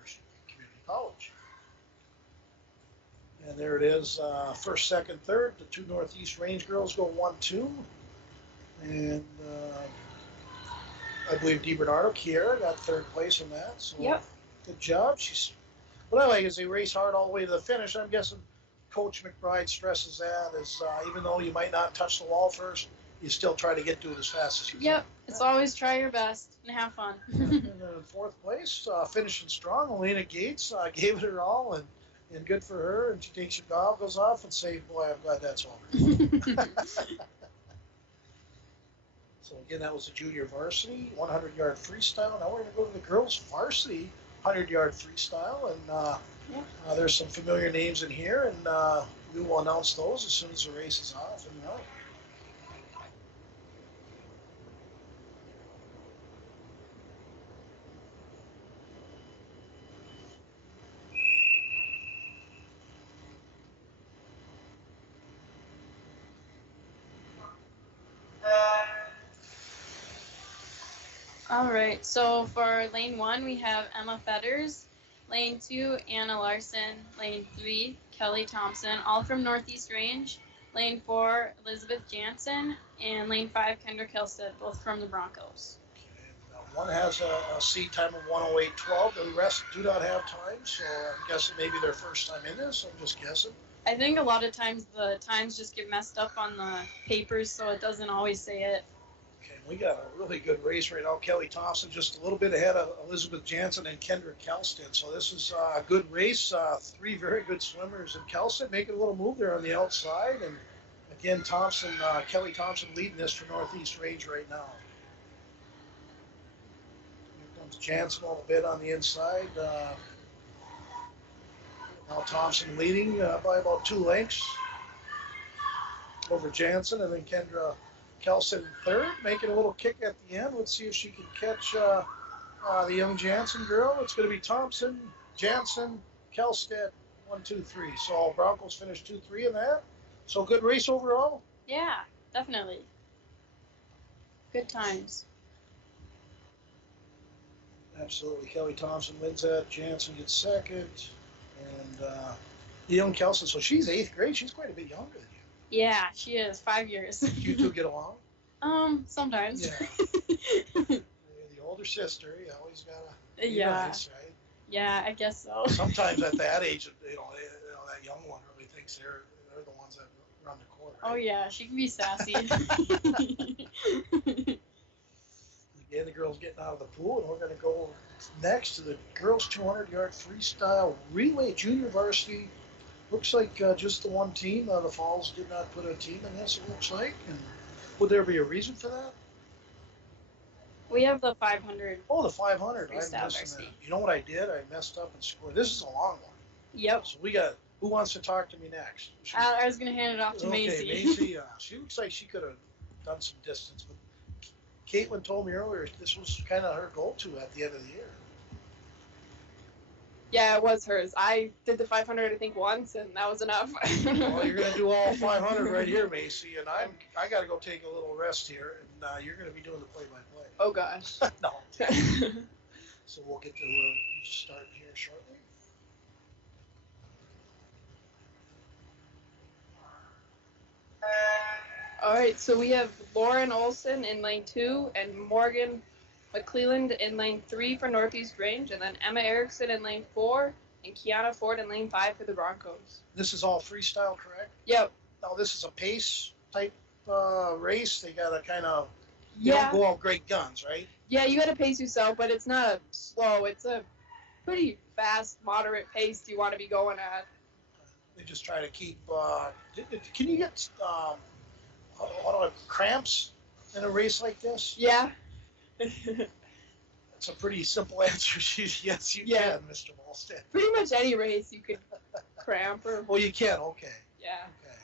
Community College. And there it is, first, second, third. The 2 Northeast Range girls go 1-2. And I believe DiBernardo, Kiera, got third place in that. So Yep. Good job. What I like is they race hard all the way to the finish. I'm guessing Coach McBride stresses that as even though you might not touch the wall first, you still try to get to it as fast as you Yep. It's always try your best and have fun. can. And then in fourth place, finishing strong, Elena Gates gave it her all, and good for her. And she takes her goggles off and say, "Boy, I'm glad that's over." So again, that was the junior varsity 100-yard freestyle. Now we're going to go to the girls varsity 100-yard freestyle, and there's some familiar names in here, and we will announce those as soon as the race is off and running. All right, so for lane 1, we have Emma Fetters. Lane 2, Anna Larson. Lane 3, Kelly Thompson, all from Northeast Range. Lane 4, Elizabeth Jansen. And lane 5, Kendra Kilstead, both from the Broncos. One has a seat time of 1:08:12. The rest do not have time, so I'm guessing maybe their first time in this. I'm just guessing. I think a lot of times the times just get messed up on the papers, so it doesn't always say it. Okay, we got a really good race right now. Kelly Thompson just a little bit ahead of Elizabeth Jansen and Kendra Kelstead. So this is a good race. 3 very good swimmers. And Kelstead making a little move there on the outside. And again, Kelly Thompson leading this for Northeast Range right now. Here comes Jansen a little bit on the inside. Now Thompson leading by about 2 lengths over Jansen, and then Kendra Kelstead in third, making a little kick at the end. Let's see if she can catch the young Jansen girl. It's going to be Thompson, Jansen, Kelstead, 1, 2, 3. So Broncos finished 2-3 in that. So good race overall. Yeah, definitely. Good times. Absolutely. Kelly Thompson wins that. Jansen gets second. And the young Kelstead, so she's 8th grade. She's quite a bit younger than you. Yeah, she is. 5 years. Do you two get along? Sometimes. Yeah. You're the older sister. You always gotta be nice, right? Yeah, I guess so. Sometimes at that age, that young one really thinks they're the ones that run the court. Right? Oh yeah, she can be sassy. Again, the girls getting out of the pool, and we're going to go next to the girls 200-yard freestyle relay junior varsity. Looks like just the one team. The Falls did not put a team in this, it looks like. And would there be a reason for that? We have the 500. Oh, the 500. Freestyle I'm missing varsity. that. You know what I did? I messed up and scored. This is a long one. Yep. So we got, who wants to talk to me next? I was going to hand it off to Macy. Okay, Macy. She looks like she could have done some distance. But Caitlin told me earlier this was kind of her go-to at the end of the year. Yeah, it was hers. I did the 500, I think, once, and that was enough. Well, you're going to do all 500 right here, Macy, and I got to go take a little rest here, and you're going to be doing the play-by-play. Oh, gosh. No. So we'll get to start here shortly. All right, so we have Lauren Olson in lane 2 and Morgan McClelland in lane 3 for Northeast Range, and then Emma Erickson in lane 4 and Kiana Ford in lane 5 for the Broncos. This is all freestyle, correct? Yep. Now this is a pace type race. They gotta kind of Yeah. don't go out great guns, right? Yeah, you gotta pace yourself, but it's not a slow. It's a pretty fast, moderate pace you want to be going at. They just try to keep. Can you get cramps in a race like this? Yeah. It's a pretty simple answer. Yes, you Yeah. can, Mr. Molstead. Pretty much any race you could cramp or. Well, you can. Okay. Yeah. Okay.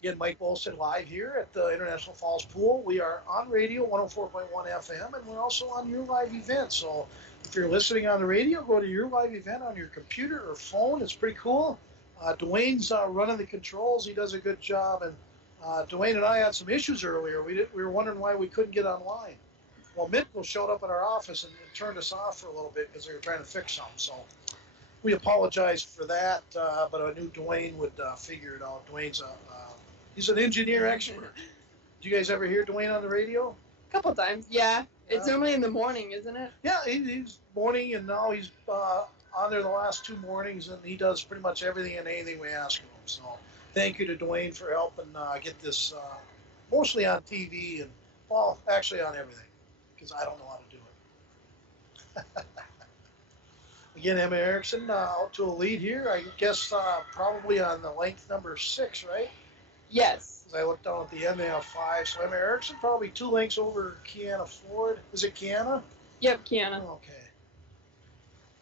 Again, Mike Molstead live here at the International Falls Pool. We are on radio, 104.1 FM, and we're also on your live event. So if you're listening on the radio, go to your live event on your computer or phone. It's pretty cool. Dwayne's running the controls. He does a good job. And Dwayne and I had some issues earlier. We were wondering why we couldn't get online. Well, Mitchell showed up at our office and turned us off for a little bit because they were trying to fix something. So we apologize for that, but I knew Dwayne would figure it out. Dwayne's he's an engineer expert. Did you guys ever hear Dwayne on the radio? A couple times. Yeah. It's Yeah. normally in the morning, isn't it? Yeah, he's morning, and now he's on there the last 2 mornings, and he does pretty much everything and anything we ask of him. So thank you to Dwayne for helping get this mostly on TV and, well, actually on everything, because I don't know how to do it. Again, Emma Erickson out to a lead here. I guess probably on the length number 6, right? Yes. As I look down at the end, they have 5. So Emma Erickson probably 2 lengths over Kiana Ford. Is it Kiana? Yep, Kiana. Okay.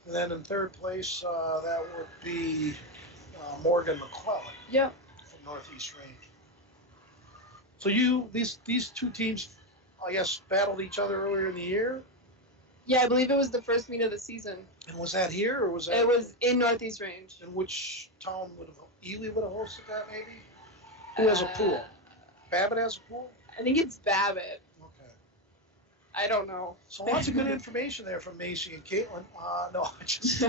And then in third place, that would be Morgan McClelland Yep. from Northeast Range. So these 2 teams, I guess, battled each other earlier in the year. Yeah, I believe it was the first meet of the season. And was that here or was that? It was in Northeast Range. In which town would have Ely would have hosted that maybe? Who has a pool? Babbitt has a pool. I think it's Babbitt. Okay. I don't know. So lots of good information there from Macy and Caitlin. No, just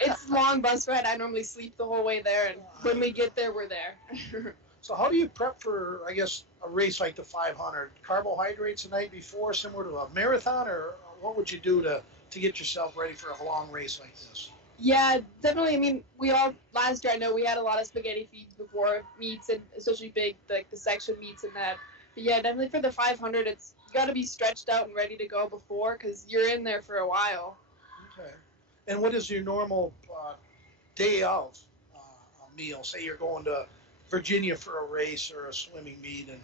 It's long bus ride. I normally sleep the whole way there, and when we get there, we're there. So how do you prep for, I guess, a race like the 500? Carbohydrates the night before, similar to a marathon, or what would you do to get yourself ready for a long race like this? Yeah, definitely. I mean, last year I know we had a lot of spaghetti feeds before meets, and especially big, like the section meets and that. But yeah, definitely for the 500, you got to be stretched out and ready to go before, because you're in there for a while. Okay. And what is your normal day of meal? Say you're going to Virginia for a race or a swimming meet, and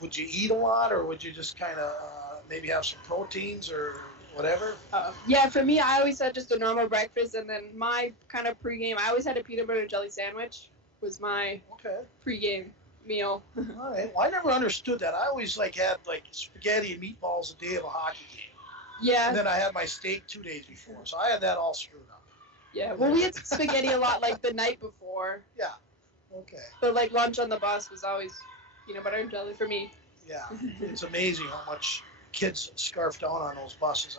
would you eat a lot, or would you just kind of maybe have some proteins or whatever? Yeah, for me, I always had just a normal breakfast, and then my kind of pregame, I always had a peanut butter jelly sandwich was my Okay. pregame meal. All right. Well, I never understood that. I always had spaghetti and meatballs the day of a hockey game, Yeah, and then I had my steak 2 days before, so I had that all screwed up. yeah. Well, we had spaghetti a lot like the night before, Yeah. Okay. but like lunch on the bus was always peanut butter and jelly for me. Yeah. It's amazing how much kids scarf down on those buses.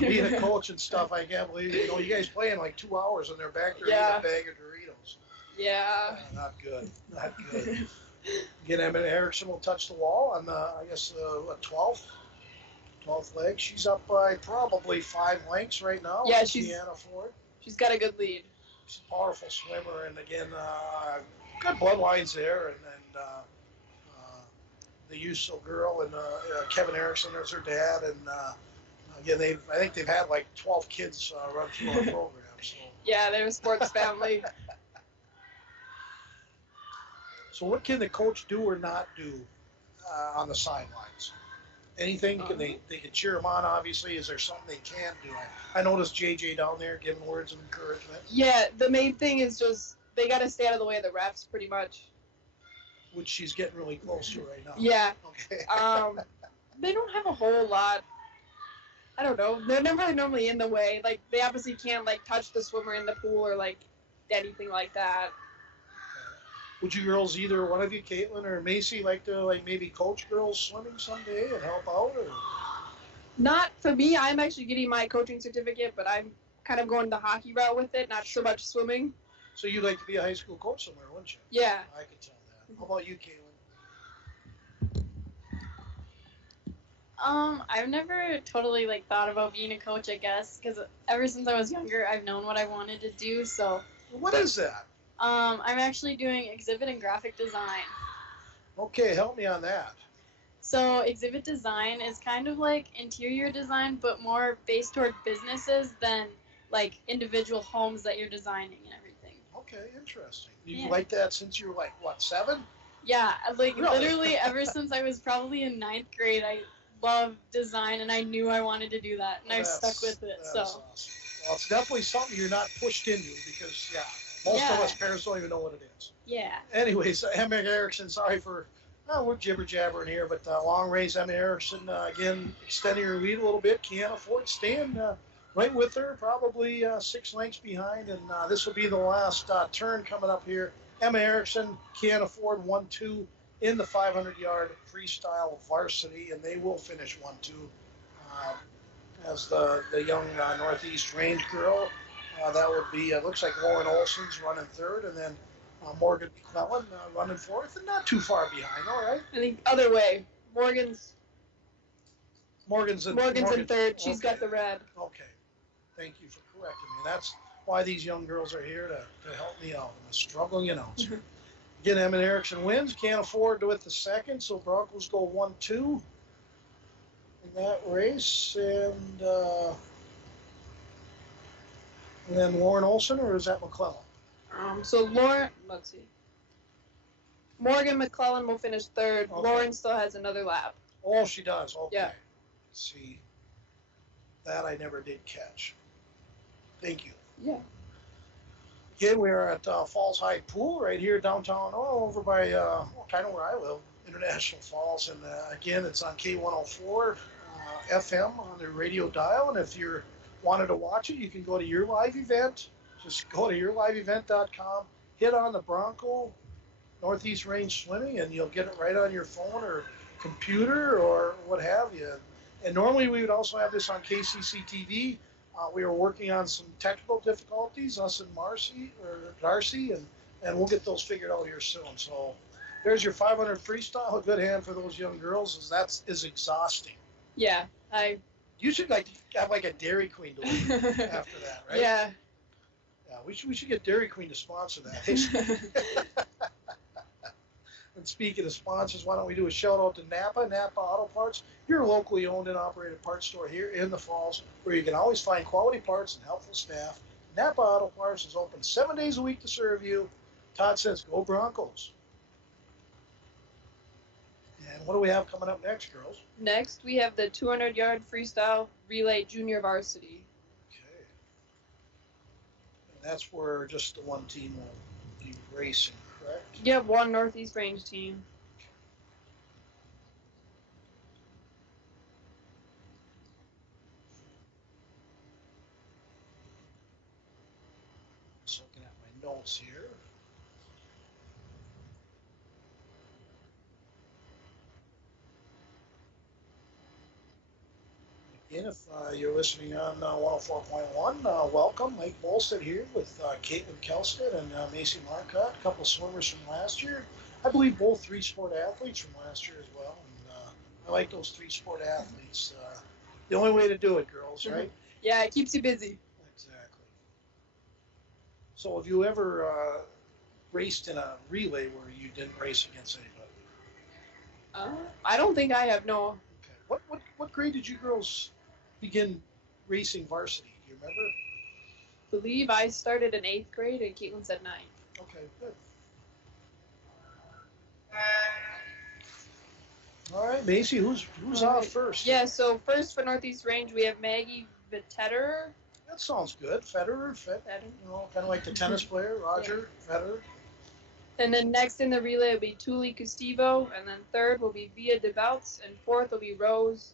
Being a coach and stuff, I can't believe it. You guys play in like 2 hours and they're back there Yeah. eating a bag of Doritos. Yeah. Not good. Not good. Again, Emma Erickson will touch the wall on the, I guess, 12th leg. She's up by probably 5 lengths right now. Yeah, with she's- Kiana Ford. She's got a good lead. She's a powerful swimmer, and again, good bloodlines there, and the Uso girl and Kevin Erickson is her dad, and again, I think they've had like 12 kids run through our program. So. Yeah, they're a sports family. So what can the coach do or not do on the sidelines? Anything? Can they can cheer them on? Obviously, is there something they can't do? I noticed JJ down there giving words of encouragement, Yeah, the main thing is just they got to stay out of the way of the refs, pretty much. which she's getting really close to right now. Yeah. Okay. They don't have a whole lot. I don't know. They're never normally in the way. Like they obviously can't like touch the swimmer in the pool or like anything like that. Would you girls, either one of you, Caitlin or Macy, like to maybe coach girls swimming someday and help out? Or? Not for me. I'm actually getting my coaching certificate, but I'm kind of going the hockey route with it, not so much swimming. So you'd like to be a high school coach somewhere, wouldn't you? Yeah. I could tell that. How about you, Caitlin? I've never totally like thought about being a coach, I guess, because ever since I was younger, I've known what I wanted to do. So, What is that? I'm actually doing exhibit and graphic design. Okay, help me on that. So, exhibit design is kind of like interior design, but more based toward businesses than like individual homes that you're designing and everything. Okay, interesting. You Yeah. like that since you were like, what, 7? Yeah, like Really? literally ever since I was probably in 9th grade, I loved design and I knew I wanted to do that, and I've stuck with it. That's So, awesome. Well, it's definitely something you're not pushed into because, most of Yeah. us parents don't even know what it is. yeah. Anyways, Emmett Erickson, sorry for, we're jibber jabbering here, but long race, Emmett Erickson, again, extending her lead a little bit, can't afford staying right with her, probably 6 lengths behind, and this will be the last turn coming up here. Emma Erickson can't afford 1-2 in the 500-yard freestyle varsity, and they will finish 1-2 as the young Northeast Range girl. That would be, looks like Lauren Olson's running third, and then Morgan McClellan running fourth, and not too far behind, all right? I think other way. Morgan's Morgan's in third. She's got the red. Okay. Thank you for correcting me. That's why these young girls are here to help me out. I'm a struggling announcer. Again, Emmett Erickson wins. Can't afford to with the second, so Broncos go 1-2 in that race. And then Lauren Olson, or is that McClellan? So Lauren, let's see. Morgan McClellan will finish third. Okay. Lauren still has another lap. Oh, she does. Okay. Yeah. See, that I never did catch. Thank you. Yeah. Again, we are at Falls High Pool right here downtown, over by kind of where I live, International Falls. And again, it's on K104 FM on the radio dial. And if you wanted to watch it, you can go to your live event. Just go to yourliveevent.com, hit on the Bronco Northeast Range Swimming, and you'll get it right on your phone or computer or what have you. And normally we would also have this on KCC TV. We are working on some technical difficulties, us and Darcy, and we'll get those figured out here soon. So there's your 500 freestyle. A good hand for those young girls, as that is exhausting. Yeah. You should have like a Dairy Queen to leave after that, right? Yeah. Yeah, we should get Dairy Queen to sponsor that. And speaking of sponsors, why don't we do a shout out to Napa Auto Parts, your locally owned and operated parts store here in the Falls, where you can always find quality parts and helpful staff. Napa Auto Parts is open 7 days a week to serve you. Todd says, go Broncos. And what do we have coming up next, girls? Next, we have the 200-yard freestyle relay junior varsity. Okay. And that's where just the one team will be racing, correct? You have one Northeast Range team. Just looking at my notes here. Again, if you're listening on 104.1, welcome. Mike Bolstead here with Caitlin Kelstead and Macy Marcotte, a couple swimmers from last year. I believe both three-sport athletes from last year as well. And I like those three-sport athletes. The only way to do it, girls, right? Yeah, it keeps you busy. Exactly. So have you ever raced in a relay where you didn't race against anybody? I don't think I have, no. Okay. What grade did you girls begin racing varsity? Do you remember? I believe I started in 8th grade and Caitlin said 9th. Okay, good. All right, Macy, who's off first? Yeah, so first for Northeast Range, we have Maggie Vitterer. That sounds good. Federer, you know, kind of like the tennis player, Roger Federer. And then next in the relay will be Tuli Castivo, and then third will be Via DeBouts, and fourth will be Rose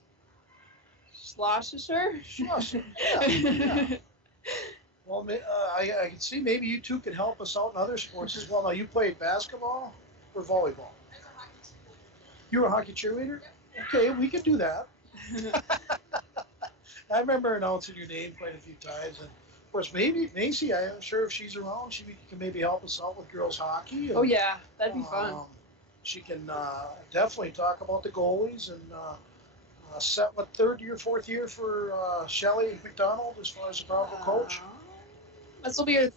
Schlosser. Schlosser, yeah. Well, I can see maybe you two can help us out in other sports as well. Now, you played basketball or volleyball? You were a hockey cheerleader? Okay, we could do that. I remember announcing your name quite a few times, and of course, maybe Macy. I'm sure if she's around, she can maybe help us out with girls hockey. And, Oh yeah, that'd be fun. She can definitely talk about the goalies and set what third year, fourth year for Shelley McDonald as far as the Bronco coach. This will be her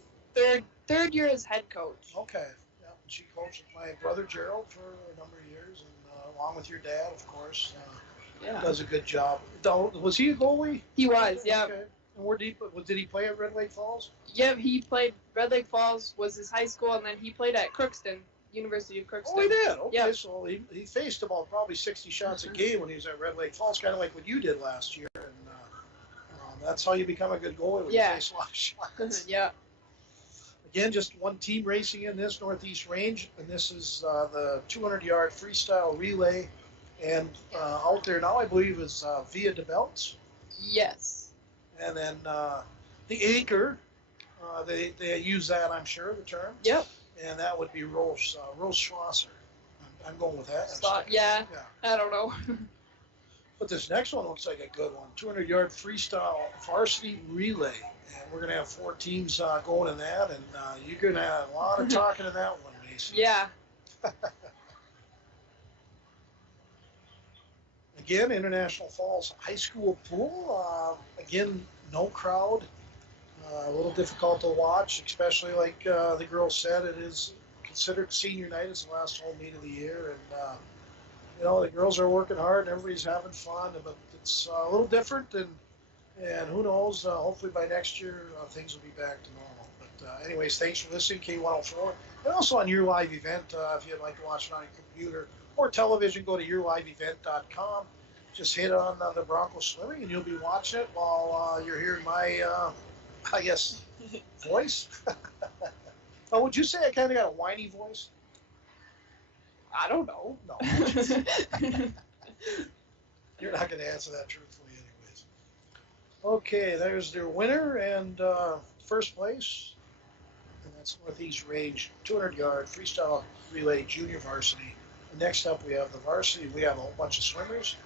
third year as head coach. Okay. Yeah, she coached with my brother Gerald for a number of years, and along with your dad, of course. Yeah. Does a good job. Was he a goalie? He was, yeah. Okay. And where deep? Did he play at Red Lake Falls? Yeah, he played. Red Lake Falls was his high school, and then he played at Crookston, University of Crookston. Oh, he did. Okay, Yep. so he faced about probably 60 shots a game when he was at Red Lake Falls, kind of like what you did last year. And that's how you become a good goalie when you face a lot of shots. Yeah. Again, just one team racing in this Northeast Range, and this is the 200-yard freestyle relay. And out there now, I believe, is Via de Belts. Yes. And then the anchor, they use that, I'm sure, the term. Yep. And that would be Rose Schlosser. I'm going with that. Yeah. I don't know. But this next one looks like a good one. 200-yard freestyle varsity relay. And we're going to have 4 teams going in that. And you're going to have a lot of talking in that one, Macy. Yeah. Again, International Falls High School pool. Again, no crowd. A little difficult to watch, especially like the girls said, it is considered senior night. It's the last home meet of the year. And, the girls are working hard and everybody's having fun. But it's a little different. And who knows, hopefully by next year, things will be back to normal. But anyways, thanks for listening, K104. And also on your live event, if you'd like to watch it on your computer or television, go to yourliveevent.com. Just hit on the Bronco swimming, and you'll be watching it while you're hearing my, I guess, voice. Oh, would you say I kind of got a whiny voice? I don't know. No. You're not going to answer that truthfully anyways. Okay, there's their winner and first place. And that's Northeast Range 200-yard freestyle relay junior varsity. Next up, we have the varsity. We have a whole bunch of swimmers.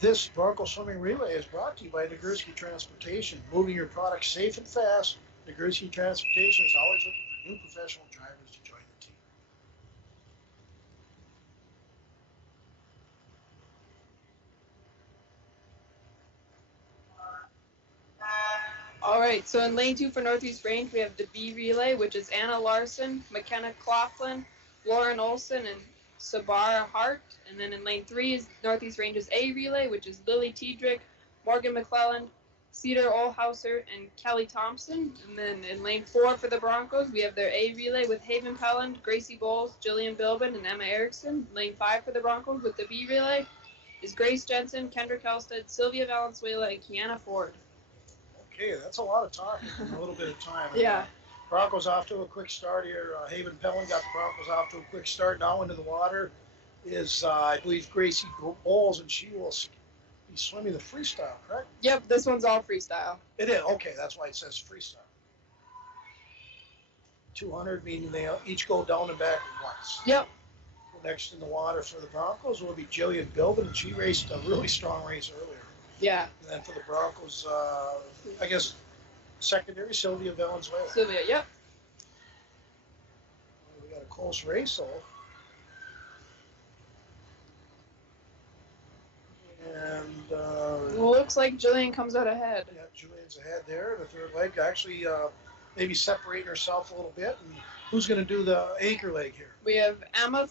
This Bronco Swimming Relay is brought to you by Nagurski Transportation. Moving your product safe and fast, Nagurski Transportation is always looking for new professional drivers to join the team. All right, so in lane 2 for Northeast Range, we have the B relay, which is Anna Larson, McKenna Claflin, Lauren Olson, and Sabara Hart. And then in lane 3 is Northeast Range's A relay, which is Lily Tiedrick, Morgan McClelland, Cedar Olhauser, and Kelly Thompson. And then in lane 4 for the Broncos, we have their A relay with Haven Pelland, Gracie Bowles, Jillian Bilbin, and Emma Erickson. Lane 5 for the Broncos with the B relay is Grace Jensen, Kendrick Helsted, Sylvia Valenzuela, and Kiana Ford. Okay, that's a lot of talking in a little bit of time. Yeah. Broncos off to a quick start here. Haven Pelland got the Broncos off to a quick start. Now into the water is, I believe, Gracie Bowles, and she will be swimming the freestyle, correct? Yep, this one's all freestyle. It is. Okay, that's why it says freestyle. 200, meaning they each go down and back once. Yep. Next in the water for the Broncos will be Jillian Bilbin, and she raced a really strong race earlier. Yeah. And then for the Broncos, I guess, secondary, Sylvia Valenzuela. Sylvia, yep. We got a close race, though. And Looks like Jillian comes out ahead. yeah, Julian's ahead there. The third leg actually maybe separating herself a little bit. And who's going to do the anchor leg here? We have Emma,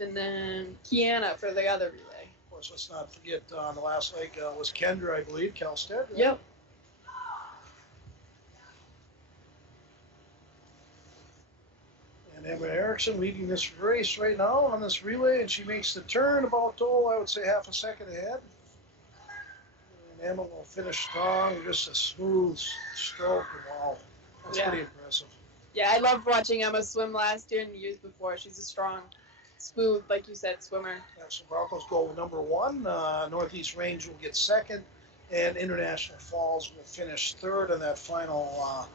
and then Kiana for the other relay. Of course, let's not forget on the last leg was Kendra, I believe, Kelstead. Right? Yep. And Emma Erickson leading this race right now on this relay, and she makes the turn about, I would say half a second ahead. And Emma will finish strong, just a smooth stroke, and wow, that's pretty impressive. Yeah, I loved watching Emma swim last year and the years before. She's a strong, smooth, like you said, swimmer. Yeah, so Broncos go number 1. Northeast Range will get second, and International Falls will finish third. And that final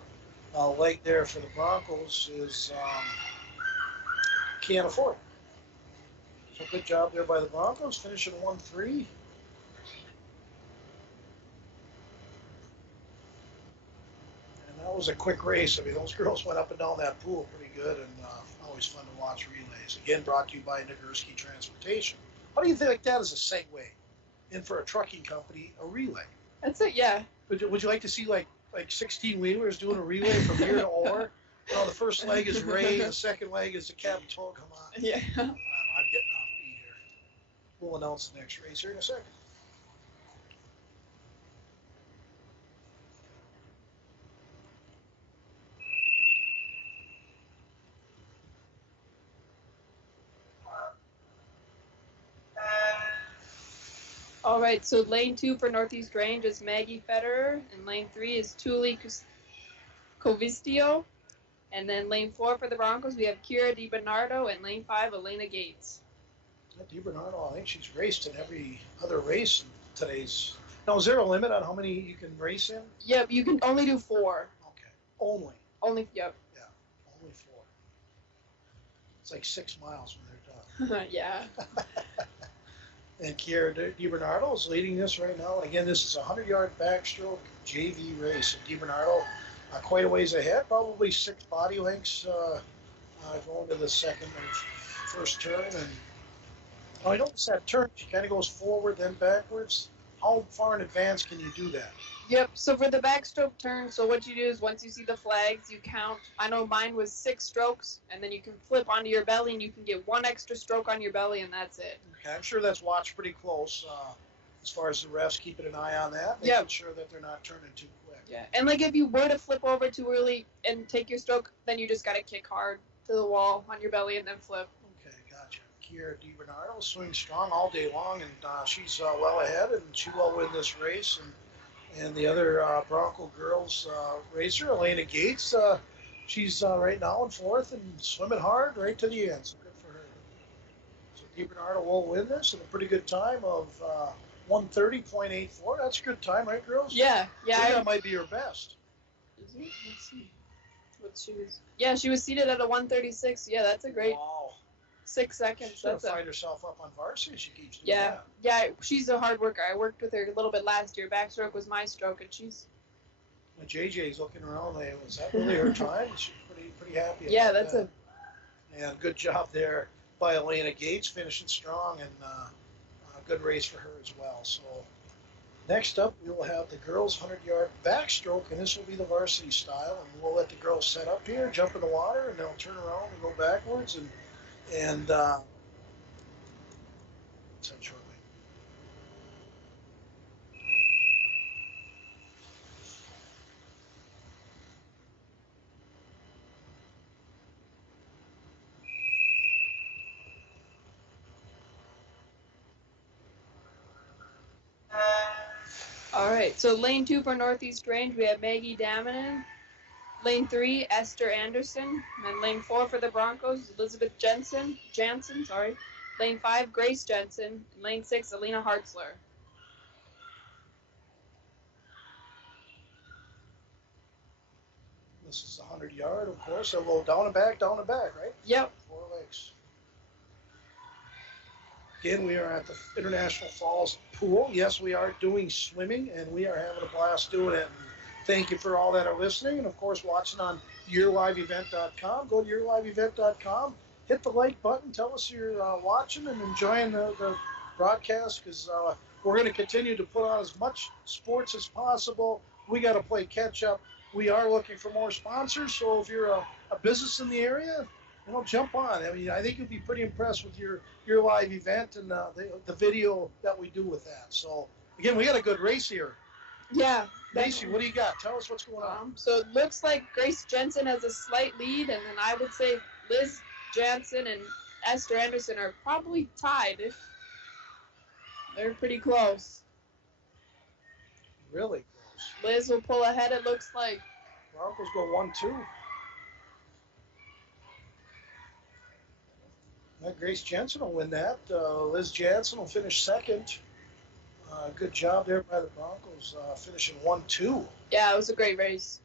leg there for the Broncos is Kiana Ford. So good job there by the Broncos, finishing 1-3. That was a quick race. I mean, those girls went up and down that pool pretty good, and always fun to watch relays. Again, brought to you by Nagurski Transportation. How do you think like that as a segue in for a trucking company, a relay? That's it. Yeah. Would you like to see like 16 wheelers doing a relay from here to Orr? You know, the first leg is Ray, the second leg is the Captain Toll. Come on. Yeah. I'm getting off beat here. We'll announce the next race here in a second. All right. So lane 2 for Northeast Range is Maggie Federer, and lane 3 is Tuli Covistio. And then lane 4 for the Broncos, we have Kira DiBernardo, and lane 5, Elena Gates. DiBernardo, I think she's raced in every other race in today's. Now, is there a limit on how many you can race in? Yep, you can only do 4. Okay, only. Yep. Yeah, only 4. It's like 6 miles when they're done. Yeah. And Kira DiBernardo is leading this right now. Again, this is a 100-yard backstroke JV race. And DiBernardo quite a ways ahead, probably 6 body lengths going to the second and first turn. And I noticed that turn, she kind of goes forward, then backwards. How far in advance can you do that? Yep, so for the backstroke turn, so what you do is once you see the flags, you count. I know mine was 6 strokes, and then you can flip onto your belly, and you can get 1 extra stroke on your belly, and that's it. Okay, I'm sure that's watched pretty close as far as the refs keeping an eye on that, making Yep. sure that they're not turning too quick. Yeah, and like if you were to flip over too early and take your stroke, then you just got to kick hard to the wall on your belly and then flip. Okay, gotcha. Kira DiBernardo swings strong all day long, and she's well ahead, and she will win this race. And the other Bronco girls racer, Elena Gates, she's right now in 4th and swimming hard right to the end. So good for her. So DiBernardo will win this in a pretty good time of 1:30.84. That's a good time, right, girls? Yeah, I think yeah. that might be her best. Is it? Let's see. What she was? Yeah, she was seated at a 1:36. Yeah, that's a great Wow. 6 seconds. She's gonna That's a find herself up on varsity. She keeps doing yeah, that. yeah. She's a hard worker. I worked with her a little bit last year. Backstroke was my stroke, and she's When JJ's looking around, was that really her time? She's pretty happy. yeah. About That's that. And good job there by Elena Gates, finishing strong, and a good race for her as well. So next up, we will have the girls' 100-yard backstroke, and this will be the varsity style. And we'll let the girls set up here, jump in the water, and they'll turn around and go backwards and set shortly. all right. So lane 2 for Northeast Range, we have Maggie Daminen. Lane 3, Esther Anderson. And lane 4 for the Broncos, Elizabeth Jansen. Sorry. Lane 5, Grace Jensen. And lane 6, Alina Hartzler. This is the 100-yard, of course. They'll go down and back, right? Yep. 4 legs. Again, we are at the International Falls Pool. Yes, we are doing swimming, and we are having a blast doing it. And thank you for all that are listening, and of course, watching on yourliveevent.com. Go to yourliveevent.com. Hit the like button. Tell us you're watching and enjoying the broadcast, because we're going to continue to put on as much sports as possible. We got to play catch up. We are looking for more sponsors, so if you're a business in the area, jump on. I mean, I think you'll be pretty impressed with your live event and the video that we do with that. So, again, we got a good race here. Yeah. Macy, what do you got? Tell us what's going on. So it looks like Grace Jensen has a slight lead, and then I would say Liz Jansen and Esther Anderson are probably tied. They're pretty close. Really close. Liz will pull ahead, it looks like. Broncos go 1-2. Grace Jensen will win that. Liz Jansen will finish second. Good job there by the Broncos, finishing 1-2. Yeah, it was a great race.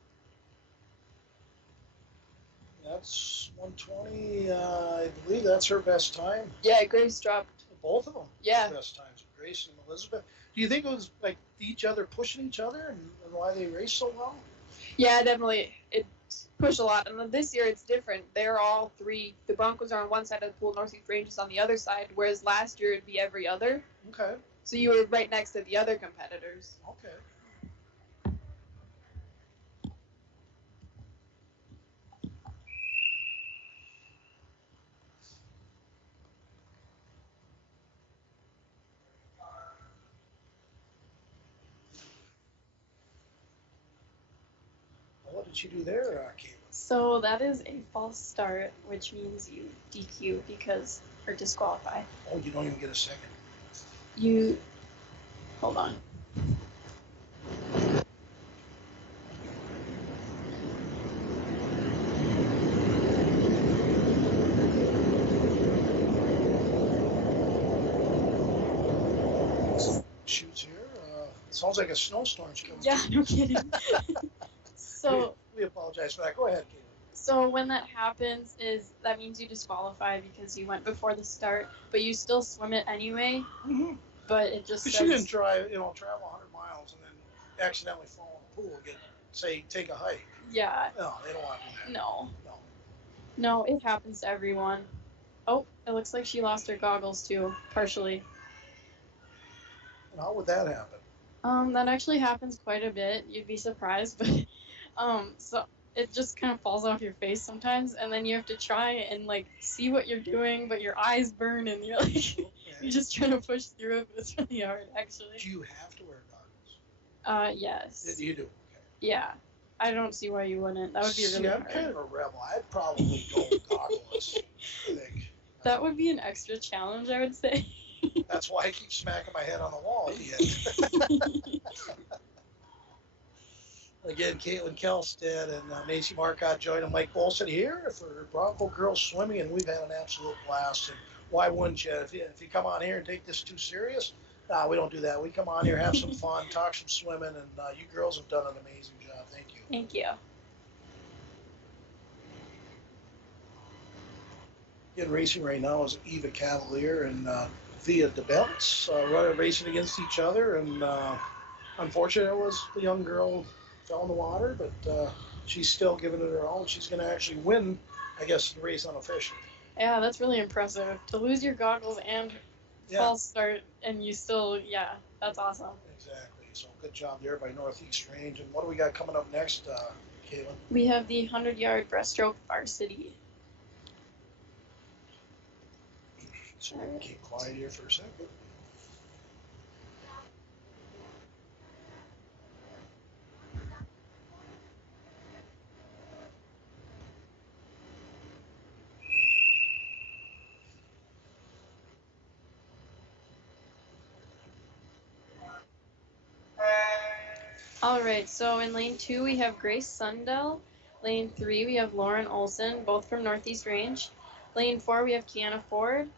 That's 1:20. I believe that's her best time. Yeah, Grace dropped. Both of them. Yeah. Best times, Grace and Elizabeth. Do you think it was like each other pushing each other and why they raced so well? Yeah, definitely. It pushed a lot. And then this year it's different. They're all three. The Broncos are on one side of the pool, Northeast Rangers on the other side, whereas last year it'd be every other. Okay. So you were right next to the other competitors. Okay. What did you do there, Caitlin? So that is a false start, which means you DQ because or disqualify. Oh, you don't even get a second. You hold on. Shoots here. It sounds like a snowstorm's coming. Yeah, no kidding. So We apologize for that. Go ahead, Caitlin. So when that happens, is that means you disqualify because you went before the start, but you still swim it anyway. Mm-hmm. But it just Because you didn't travel 100 miles and then accidentally fall in the pool and take a hike. Yeah. No, they don't want to do that. No. No. No, it happens to everyone. Oh, it looks like she lost her goggles too, partially. And how would that happen? That actually happens quite a bit. You'd be surprised, but so it just kind of falls off your face sometimes, and then you have to try and like see what you're doing, but your eyes burn and you're like you're just trying to push through it, but it's really hard actually. Do you have to wear goggles? Yes. You do. Okay. Yeah. I don't see why you wouldn't. That would be really I'm hard. kind of a rebel. I'd probably go goggleless. I think. That would be an extra challenge, I would say. That's why I keep smacking my head on the wall at the end. Again, Caitlin Kelstead and Macy Marcotte joining Mike Bolson here for Bronco Girls Swimming, and we've had an absolute blast. And why wouldn't you? If you come on here and take this too serious, we don't do that. We come on here, have some fun, talk some swimming, and you girls have done an amazing job. Thank you. Thank you. In racing right now is Eva Cavalier and Via DeBelts racing against each other, and unfortunately, it was the young girl fell in the water, but she's still giving it her all. She's going to actually win, I guess, the race unofficially. Yeah, that's really impressive. To lose your goggles and false start, and you still, that's awesome. Exactly. So good job there by Northeast Range. And what do we got coming up next, Caitlin? We have the 100-yard breaststroke varsity. So keep quiet here for a second. All right, so in lane 2 we have Grace Sundell. Lane 3 we have Lauren Olson, both from Northeast Range. Lane 4 we have Kiana Ford.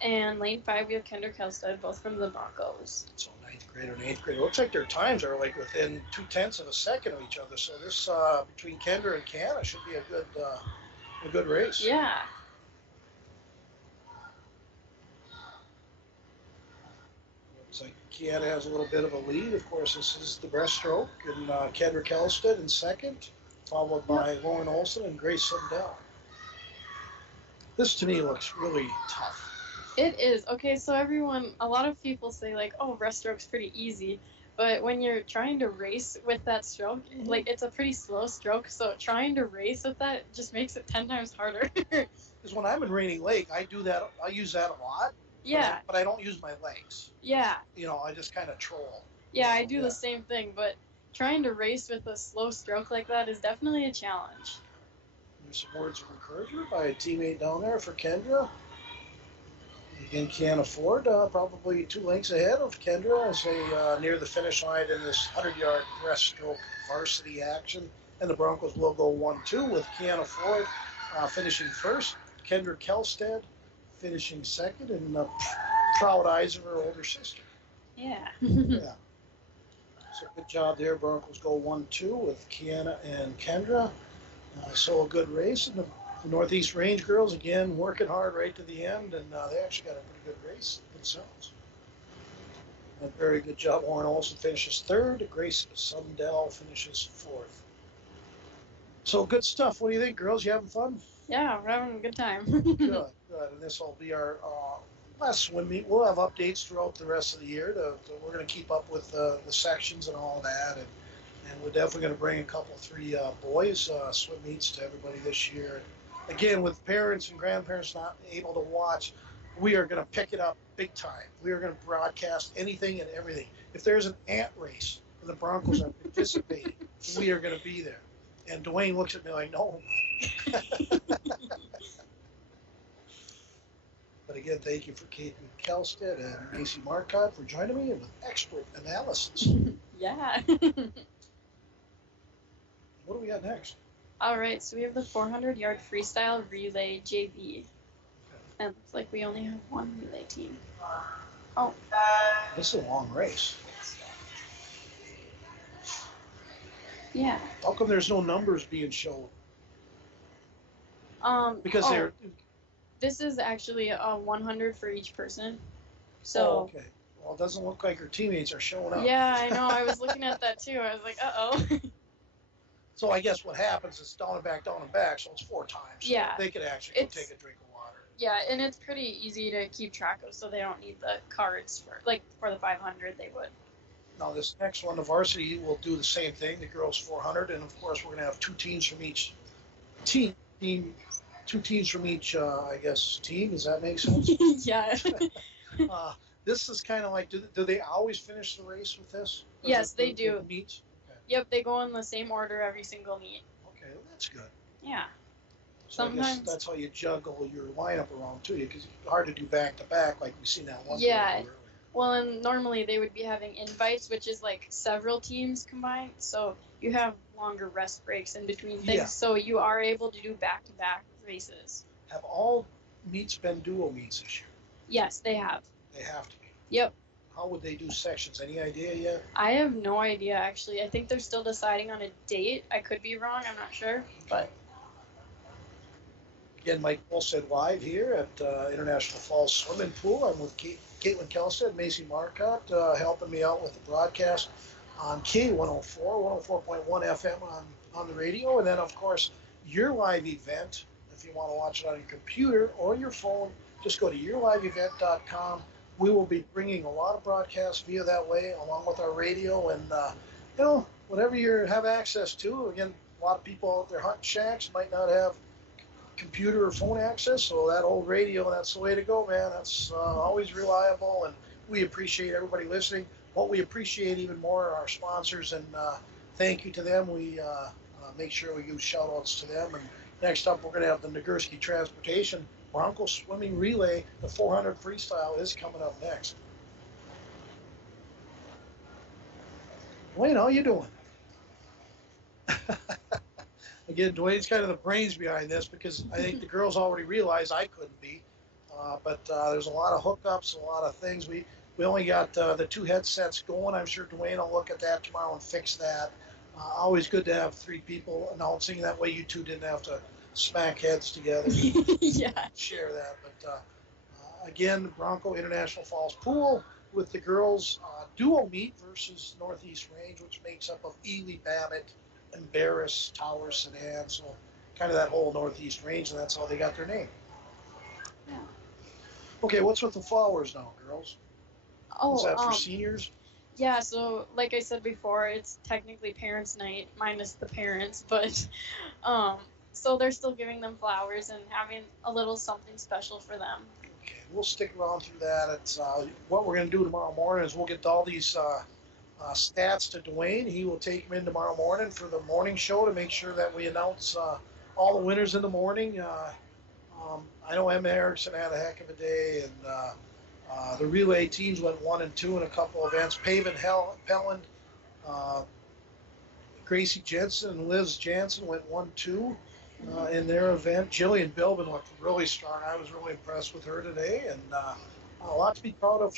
And lane 5 we have Kendra Kelstead, both from the Broncos. So ninth grader and eighth grader. Looks like their times are like within 0.2 of a second of each other. So this between Kendra and Kiana should be a good race. Yeah. Looks like Kiana has a little bit of a lead. Of course, this is the breaststroke, and Kendra Kelstead in second, followed by Lauren Olson and Grace Sundell. This to me looks really tough. It is. Okay, so a lot of people say like, oh, breaststroke's pretty easy. But when you're trying to race with that stroke, like it's a pretty slow stroke. So trying to race with that just makes it 10 times harder. Because when I'm in Rainy Lake, I use that a lot. Yeah. But I don't use my legs. Yeah. I just kind of troll. Yeah, I do the same thing. But trying to race with a slow stroke like that is definitely a challenge. There's some words of encouragement by a teammate down there for Kendra. Again, Kiana Ford, probably 2 lengths ahead of Kendra as they near the finish line in this 100-yard breaststroke varsity action. And the Broncos will go 1-2 with Kiana Ford finishing first, Kendra Kelstead finishing second, and proud eyes of her older sister. Yeah. Yeah. So good job there. Broncos go 1-2 with Kiana and Kendra. So a good race. And the Northeast Range girls, again, working hard right to the end, and they actually got a pretty good race themselves. A very good job. Lauren Olson finishes third. Grace Sundell finishes fourth. So good stuff. What do you think, girls? You having fun? Yeah, we're having a good time. Good, good. And this will be our last swim meet. We'll have updates throughout the rest of the year. We're going to keep up with the sections and all that. And we're definitely going to bring a couple, three boys swim meets to everybody this year. Again, with parents and grandparents not able to watch, we are going to pick it up big time. We are going to broadcast anything and everything. If there's an ant race and the Broncos are participating, we are going to be there. And Dwayne looks at me like, no. But again, thank you for Kate Kelstead and Macy Marcotte for joining me with expert analysis. Yeah. What do we got next? All right, so we have the 400-yard freestyle relay JV. And it looks like we only have one relay team. Oh. This is a long race. Yeah. How come there's no numbers being shown? Because they're. This is actually a 100 for each person. So. Oh, okay. Well, it doesn't look like her teammates are showing up. Yeah, I know. I was looking at that too. I was like, uh-oh. So I guess what happens is down and back, so it's 4 times. So Yeah. they could actually go take a drink of water. Yeah, and it's pretty easy to keep track of, so they don't need the cards for the 500. They would. Now this next one, the varsity will do the same thing. The girls 400, and of course we're going to have 2 teams from each team. 2 teams from each, I guess, team. Does that make sense? Yeah. This is kind of like, do they always finish the race with this? Or Yes, they do. Meets? Okay. Yep, they go in the same order every single meet. Okay, well, that's good. Yeah. So I guess Sometimes. that's how you juggle your lineup around too, because it's hard to do back to back like we've seen that one. Yeah. Well, and normally they would be having invites, which is like several teams combined. So you have longer rest breaks in between things. Yeah. So you are able to do back-to-back races. Have all meets been dual meets this year? Yes, they have. They have to be. Yep. How would they do sections? Any idea yet? I have no idea, actually. I think they're still deciding on a date. I could be wrong. I'm not sure. But Again, Mike Olstead live here at International Falls Swimming Pool. I'm with Caitlin Kelstead, Macy Marcotte, helping me out with the broadcast on K104, 104.1 FM on the radio. And then, of course, your live event, if you want to watch it on your computer or your phone, just go to yourliveevent.com. We will be bringing a lot of broadcasts via that way, along with our radio and, whatever you have access to. Again, a lot of people out there hunting shacks might not have computer or phone access, so that old radio, that's the way to go, man. That's always reliable, and we appreciate everybody listening. What we appreciate even more are our sponsors, and thank you to them. We make sure we give shout outs to them. And next up, we're going to have the Nagurski Transportation Bronco Swimming Relay. The 400 freestyle is coming up next. Wayne, how you doing? Again, Dwayne's kind of the brains behind this because I think the girls already realize I couldn't be. But there's a lot of hookups, a lot of things. We only got the 2 headsets going. I'm sure Dwayne will look at that tomorrow and fix that. Always good to have 3 people announcing. That way you 2 didn't have to smack heads together. yeah. Share that. But again, Bronco International Falls Pool with the girls duo meet versus Northeast Range, which makes up of Ely, Babbitt, and Barris, Tower, Sedan, so kind of that whole Northeast Range, and that's how they got their name. Yeah. Okay, what's with the flowers now, girls? Oh, Is that for seniors? Yeah, so like I said before, it's technically parents' night, minus the parents, but so they're still giving them flowers and having a little something special for them. Okay, we'll stick around through that. It's what we're going to do tomorrow morning is we'll get all these stats to Dwayne. He will take them in tomorrow morning for the morning show to make sure that we announce all the winners in the morning. I know Emma Erickson had a heck of a day, and the relay teams went 1 and 2 in a couple events. Paven Pelland, Gracie Jensen, and Liz Jansen went 1-2 in their event. Jillian Bilbin looked really strong. I was really impressed with her today, and a lot to be proud of,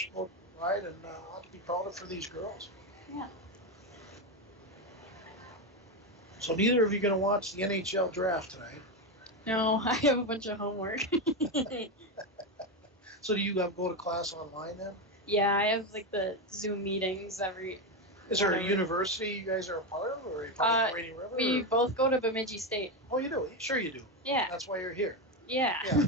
right? And a lot to be proud of for these girls. Yeah. So neither of you going to watch the NHL draft tonight. No, I have a bunch of homework. So do you go to class online then? Yeah, I have like the Zoom meetings every Is there a whatever. university you guys are a part of, or are you part of the Rainy River? We or- both go to Bemidji State. Oh, you do? Sure you do. Yeah. That's why you're here. Yeah. Yeah. So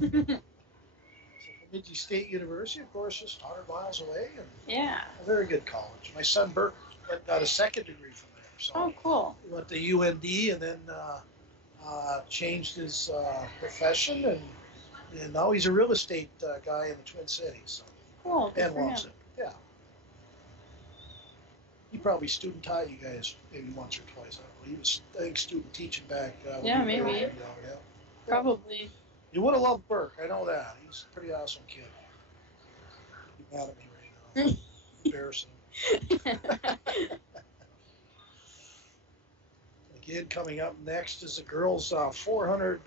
Bemidji State University, of course, just 100 miles away, and Yeah. a very good college. My son Burke got a second degree from there. So Oh, cool. he went to UND and then changed his profession, and now he's a real estate guy in the Twin Cities. So, Cool. Good and for loves him. it. Yeah. He probably student taught you guys maybe once or twice. I don't know. He was, I think, student teaching back. When Yeah, we were maybe. young, yeah. Probably. You would have loved Burke. I know that. He's a pretty awesome kid. He's mad at me right now. Embarrassing. Again, coming up next is the girls' 400.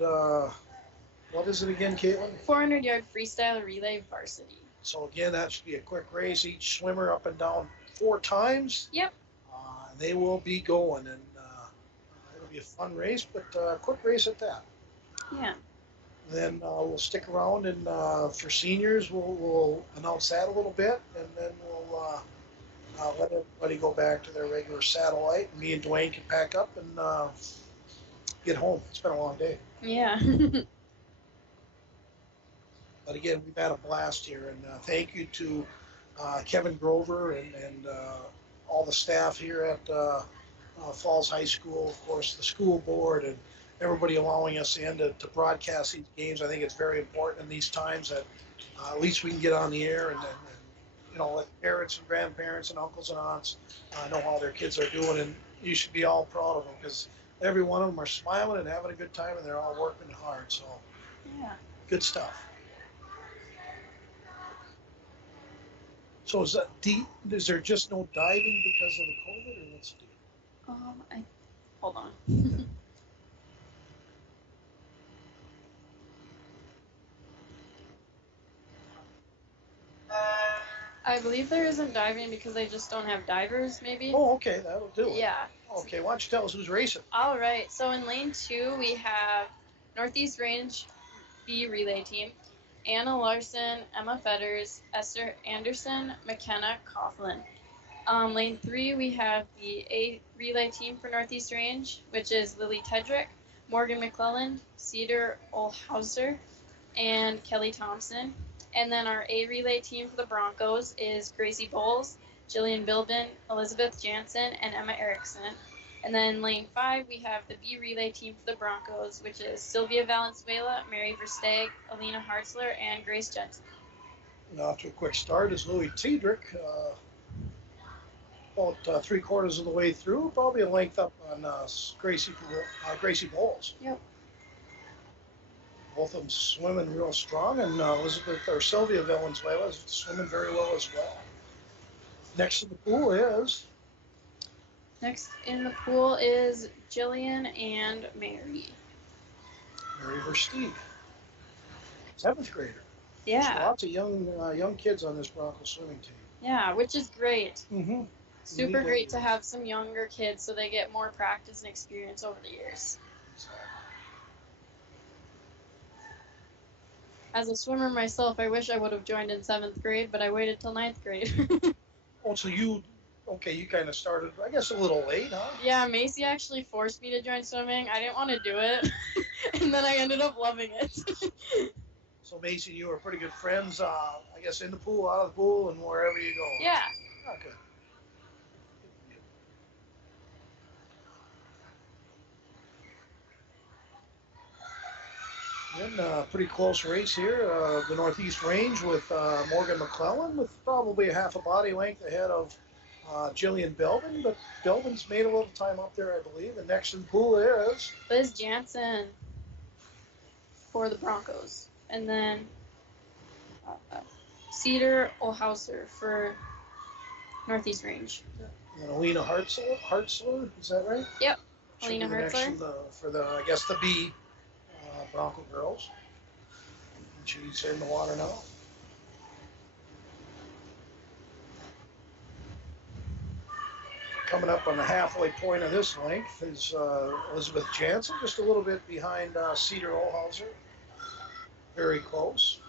What is it again, Caitlin? 400-yard freestyle relay varsity. So again, that should be a quick race. Each swimmer up and down 4 times. Yep. They will be going, and it'll be a fun race, but a quick race at that. Yeah. Then we'll stick around, and for seniors, we'll announce that a little bit, and then we'll let everybody go back to their regular satellite. Me and Dwayne can pack up and get home. It's been a long day. Yeah. But again, we've had a blast here, and thank you to Kevin Grover and all the staff here at Falls High School, of course, the school board, and everybody allowing us in to broadcast these games. I think it's very important in these times that at least we can get on the air and you know, let parents and grandparents and uncles and aunts know how their kids are doing, and you should be all proud of them because every one of them are smiling and having a good time, and they're all working hard. So, Yeah. good stuff. So is there just no diving because of the COVID, or what's the deal? Hold on. I believe there isn't diving because they just don't have divers, maybe. Oh, okay, that'll do it. Yeah. Okay, why don't you tell us who's racing? All right. So in lane 2, we have Northeast Range B relay team. Anna Larson, Emma Fetters, Esther Anderson, McKenna Coughlin. Lane 3, we have the A relay team for Northeast Range, which is Lily Tedrick, Morgan McClellan, Cedar Olhauser, and Kelly Thompson. And then our A relay team for the Broncos is Gracie Bowles, Jillian Bilbin, Elizabeth Jansen, and Emma Erickson. And then lane 5, we have the B relay team for the Broncos, which is Sylvia Valenzuela, Mary Versteg, Alina Hartzler, and Grace Jensen. And off to a quick start is Louis Tiedrick, about 3/4 of the way through, probably a length up on Gracie Bowles. Yep. Both of them swimming real strong, and Sylvia Valenzuela is swimming very well as well. Next to the pool is Next in the pool is Jillian and Mary. Mary Versteeg, 7th grader. So Yeah. lots of young kids on this Bronco swimming team. Yeah, which is great. Mm-hmm. Super great to have some younger kids so they get more practice and experience over the years. As a swimmer myself, I wish I would have joined in 7th grade, but I waited till 9th grade. Oh, so you kind of started, I guess, a little late, huh? Yeah, Macy actually forced me to join swimming. I didn't want to do it, and then I ended up loving it. So Macy and you are pretty good friends, I guess, in the pool, out of the pool, and wherever you go. Yeah. Oh, good. Then pretty close race here, the Northeast Range with Morgan McClellan with probably a half a body length ahead of Jillian Belvin, but Belvin's made a little time up there, I believe. And next in the pool is Liz Jansen for the Broncos. And then Cedar Olhauser for Northeast Range. Alina Hartzler, is that right? Yep, She'll be Alina the next Hartzler. in for the, I guess, the B Bronco girls. And she's in the water now. Coming up on the halfway point of this length is Elizabeth Jansen, just a little bit behind Cedar Olhauser. Very close.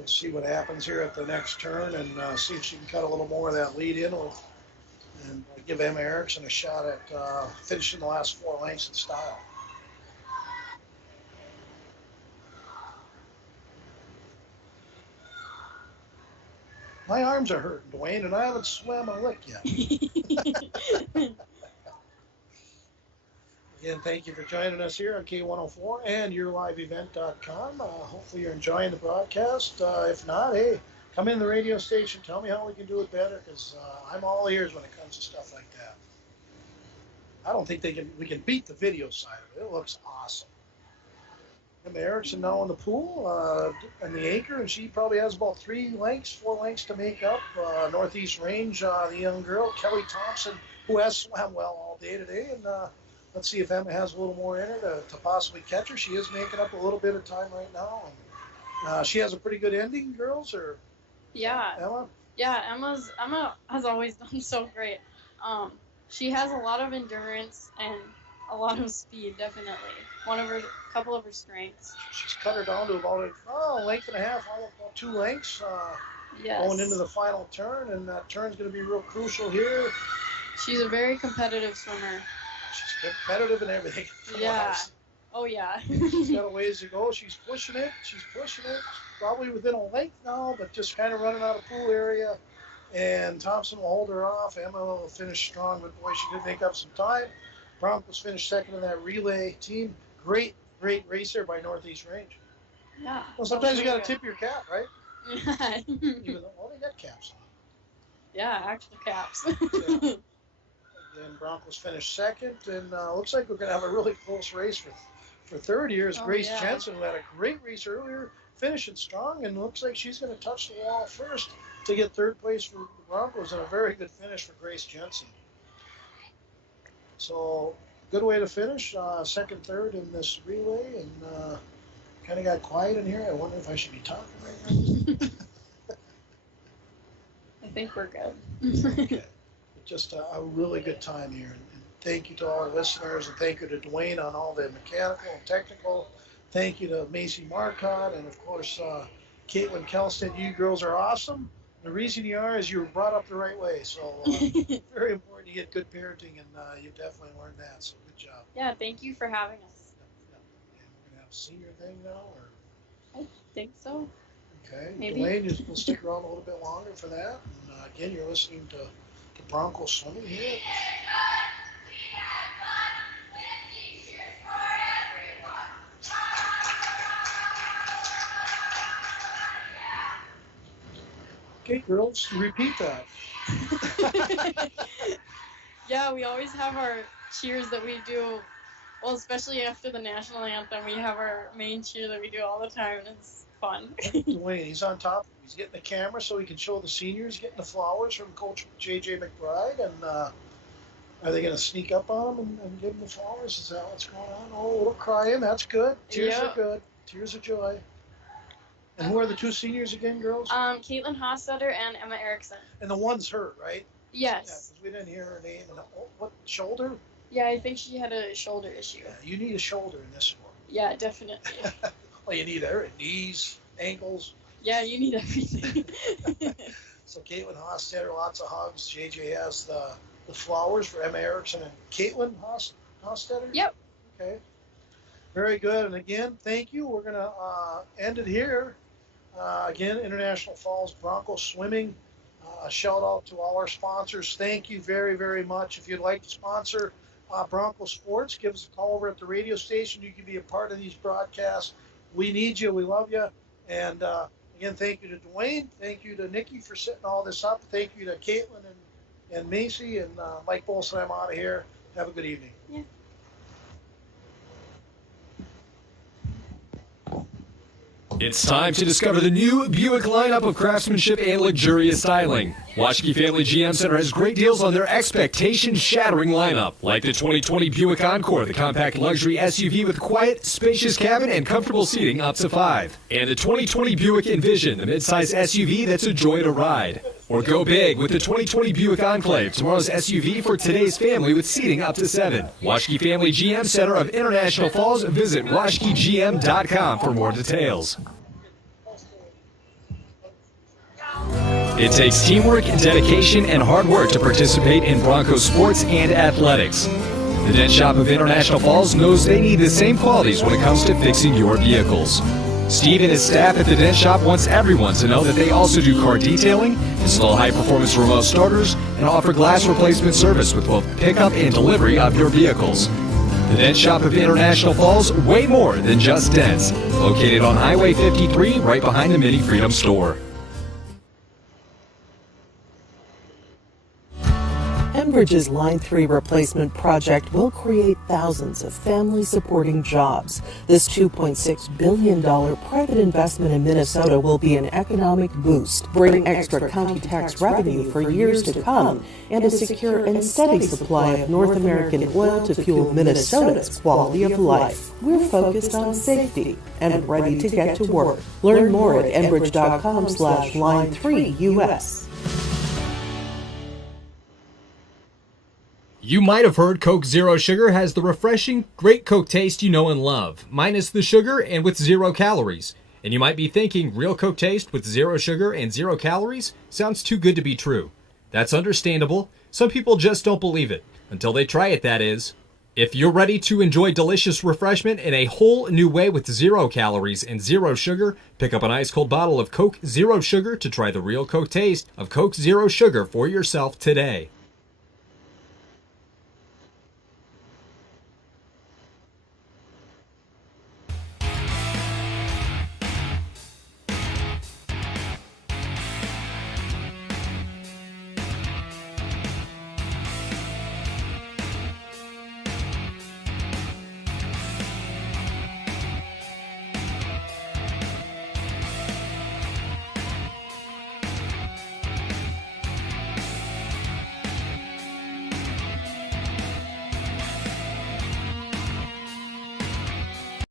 We'll see what happens here at the next turn and see if she can cut a little more of that lead in and give Emma Erickson a shot at finishing the last 4 lengths in style. My arms are hurting, Dwayne, and I haven't swam a lick yet. Again, thank you for joining us here on K104 and YourLiveEvent.com. Hopefully you're enjoying the broadcast. If not, hey, come in the radio station. Tell me how we can do it better, because I'm all ears when it comes to stuff like that. I don't think we can beat the video side of it. It looks awesome. Emma Erickson now in the pool and the anchor, and she probably has about 4 lengths to make up. Northeast Range, the young girl, Kelly Thompson, who has swam well all day today. And let's see if Emma has a little more in her to possibly catch her. She is making up a little bit of time right now. And, she has a pretty good ending, girls, or Yeah. Emma? Yeah, Emma has always done so great. She has a lot of endurance and a lot of speed, definitely. Couple of her strengths. She's cut her down to about a length and a half, about 2 lengths Yes. going into the final turn, and that turn's going to be real crucial here. She's a very competitive swimmer. She's competitive in everything. Yeah. Oh, yeah. She's got a ways to go. She's pushing it. She's probably within a length now, but just kind of running out of pool area. And Thompson will hold her off. Emma will finish strong, but boy, she did make up some time. Broncos finished second in that relay team. Great race there by Northeast Range. Yeah. Well, sometimes you got to tip your cap, right? Yeah. Even though, well, they got caps on. Yeah, actual caps. Yeah. Then Broncos finished second, and looks like we're going to have a really close race for third here. Is Grace Jensen, who had a great race earlier, finishing strong, and looks like she's going to touch the wall first to get third place for the Broncos, and a very good finish for Grace Jensen. So, good way to finish, second, third in this relay, and kind of got quiet in here. I wonder if I should be talking right now. I think we're good. Okay. Just a really good time here. And thank you to all our listeners, and thank you to Dwayne on all the mechanical and technical. Thank you to Macy Marcotte, and of course, Caitlin Kelstead. You girls are awesome. The reason you are is you were brought up the right way. So very important to get good parenting, and you definitely learned that. So good job. Yeah, thank you for having us. And we're gonna have a senior thing now, or I think so. okay. Maybe. Dwayne, we'll stick around a little bit longer for that. And again, you're listening to Bronco Swimming here. Okay, girls, repeat that. Yeah, we always have our cheers that we do. Well, especially after the national anthem, we have our main cheer that we do all the time, and it's fun. Dwayne, he's on top. He's getting the camera so he can show the seniors, getting the flowers from Coach J.J. McBride. And are they going to sneak up on him and give him the flowers? Is that what's going on? Oh, a little crying. That's good. Tears are good. Tears of joy. And who are the 2 seniors again, girls? Caitlin Hostetter and Emma Erickson. And the one's hurt, right? Yes. Yeah, because we didn't hear her name. And what, shoulder? Yeah, I think she had a shoulder issue. Yeah, you need a shoulder in this sport. Yeah, definitely. Well, you need her knees, ankles. Yeah, you need everything. So Caitlin Hostetter, lots of hugs. JJ has the flowers for Emma Erickson and Caitlin Hostetter? Yep. Okay. Very good. And again, thank you. We're going to end it here. Again, International Falls Bronco Swimming. A shout out to all our sponsors. Thank you very, very much. If you'd like to sponsor Bronco Sports, give us a call over at the radio station. You can be a part of these broadcasts. We need you. We love you. And again, thank you to Dwayne. Thank you to Nikki for setting all this up. Thank you to Caitlin and Macy and Mike Bolson. I'm out of here. Have a good evening. Yeah. It's time to discover the new Buick lineup of craftsmanship and luxurious styling. Waschke Family GM Center has great deals on their expectation-shattering lineup, like the 2020 Buick Encore, the compact luxury SUV with quiet, spacious cabin and comfortable seating up to 5. And the 2020 Buick Envision, the midsize SUV that's a joy to ride. Or go big with the 2020 Buick Enclave, tomorrow's SUV for today's family with seating up to 7. Waschke Family GM Center of International Falls. Visit waschkegm.com for more details. It takes teamwork, dedication, and hard work to participate in Broncos sports and athletics. The Dent Shop of International Falls knows they need the same qualities when it comes to fixing your vehicles. Steve and his staff at the Dent Shop wants everyone to know that they also do car detailing, install high-performance remote starters, and offer glass replacement service with both pickup and delivery of your vehicles. The Dent Shop of International Falls, way more than just dents. Located on Highway 53, right behind the Mini Freedom store. Enbridge's Line 3 replacement project will create thousands of family-supporting jobs. This $2.6 billion private investment in Minnesota will be an economic boost, bring extra county tax revenue for years to come, and a secure and steady supply of North American oil to fuel Minnesota's quality of life. We're focused on safety and ready to get to work. Learn more at enbridge.com/line3us. You might have heard Coke Zero Sugar has the refreshing, great Coke taste you know and love, minus the sugar and with 0 calories. And you might be thinking, real Coke taste with 0 sugar and 0 calories? Sounds too good to be true. That's understandable. Some people just don't believe it. Until they try it, that is. If you're ready to enjoy delicious refreshment in a whole new way with 0 calories and 0 sugar, pick up an ice-cold bottle of Coke Zero Sugar to try the real Coke taste of Coke Zero Sugar for yourself today.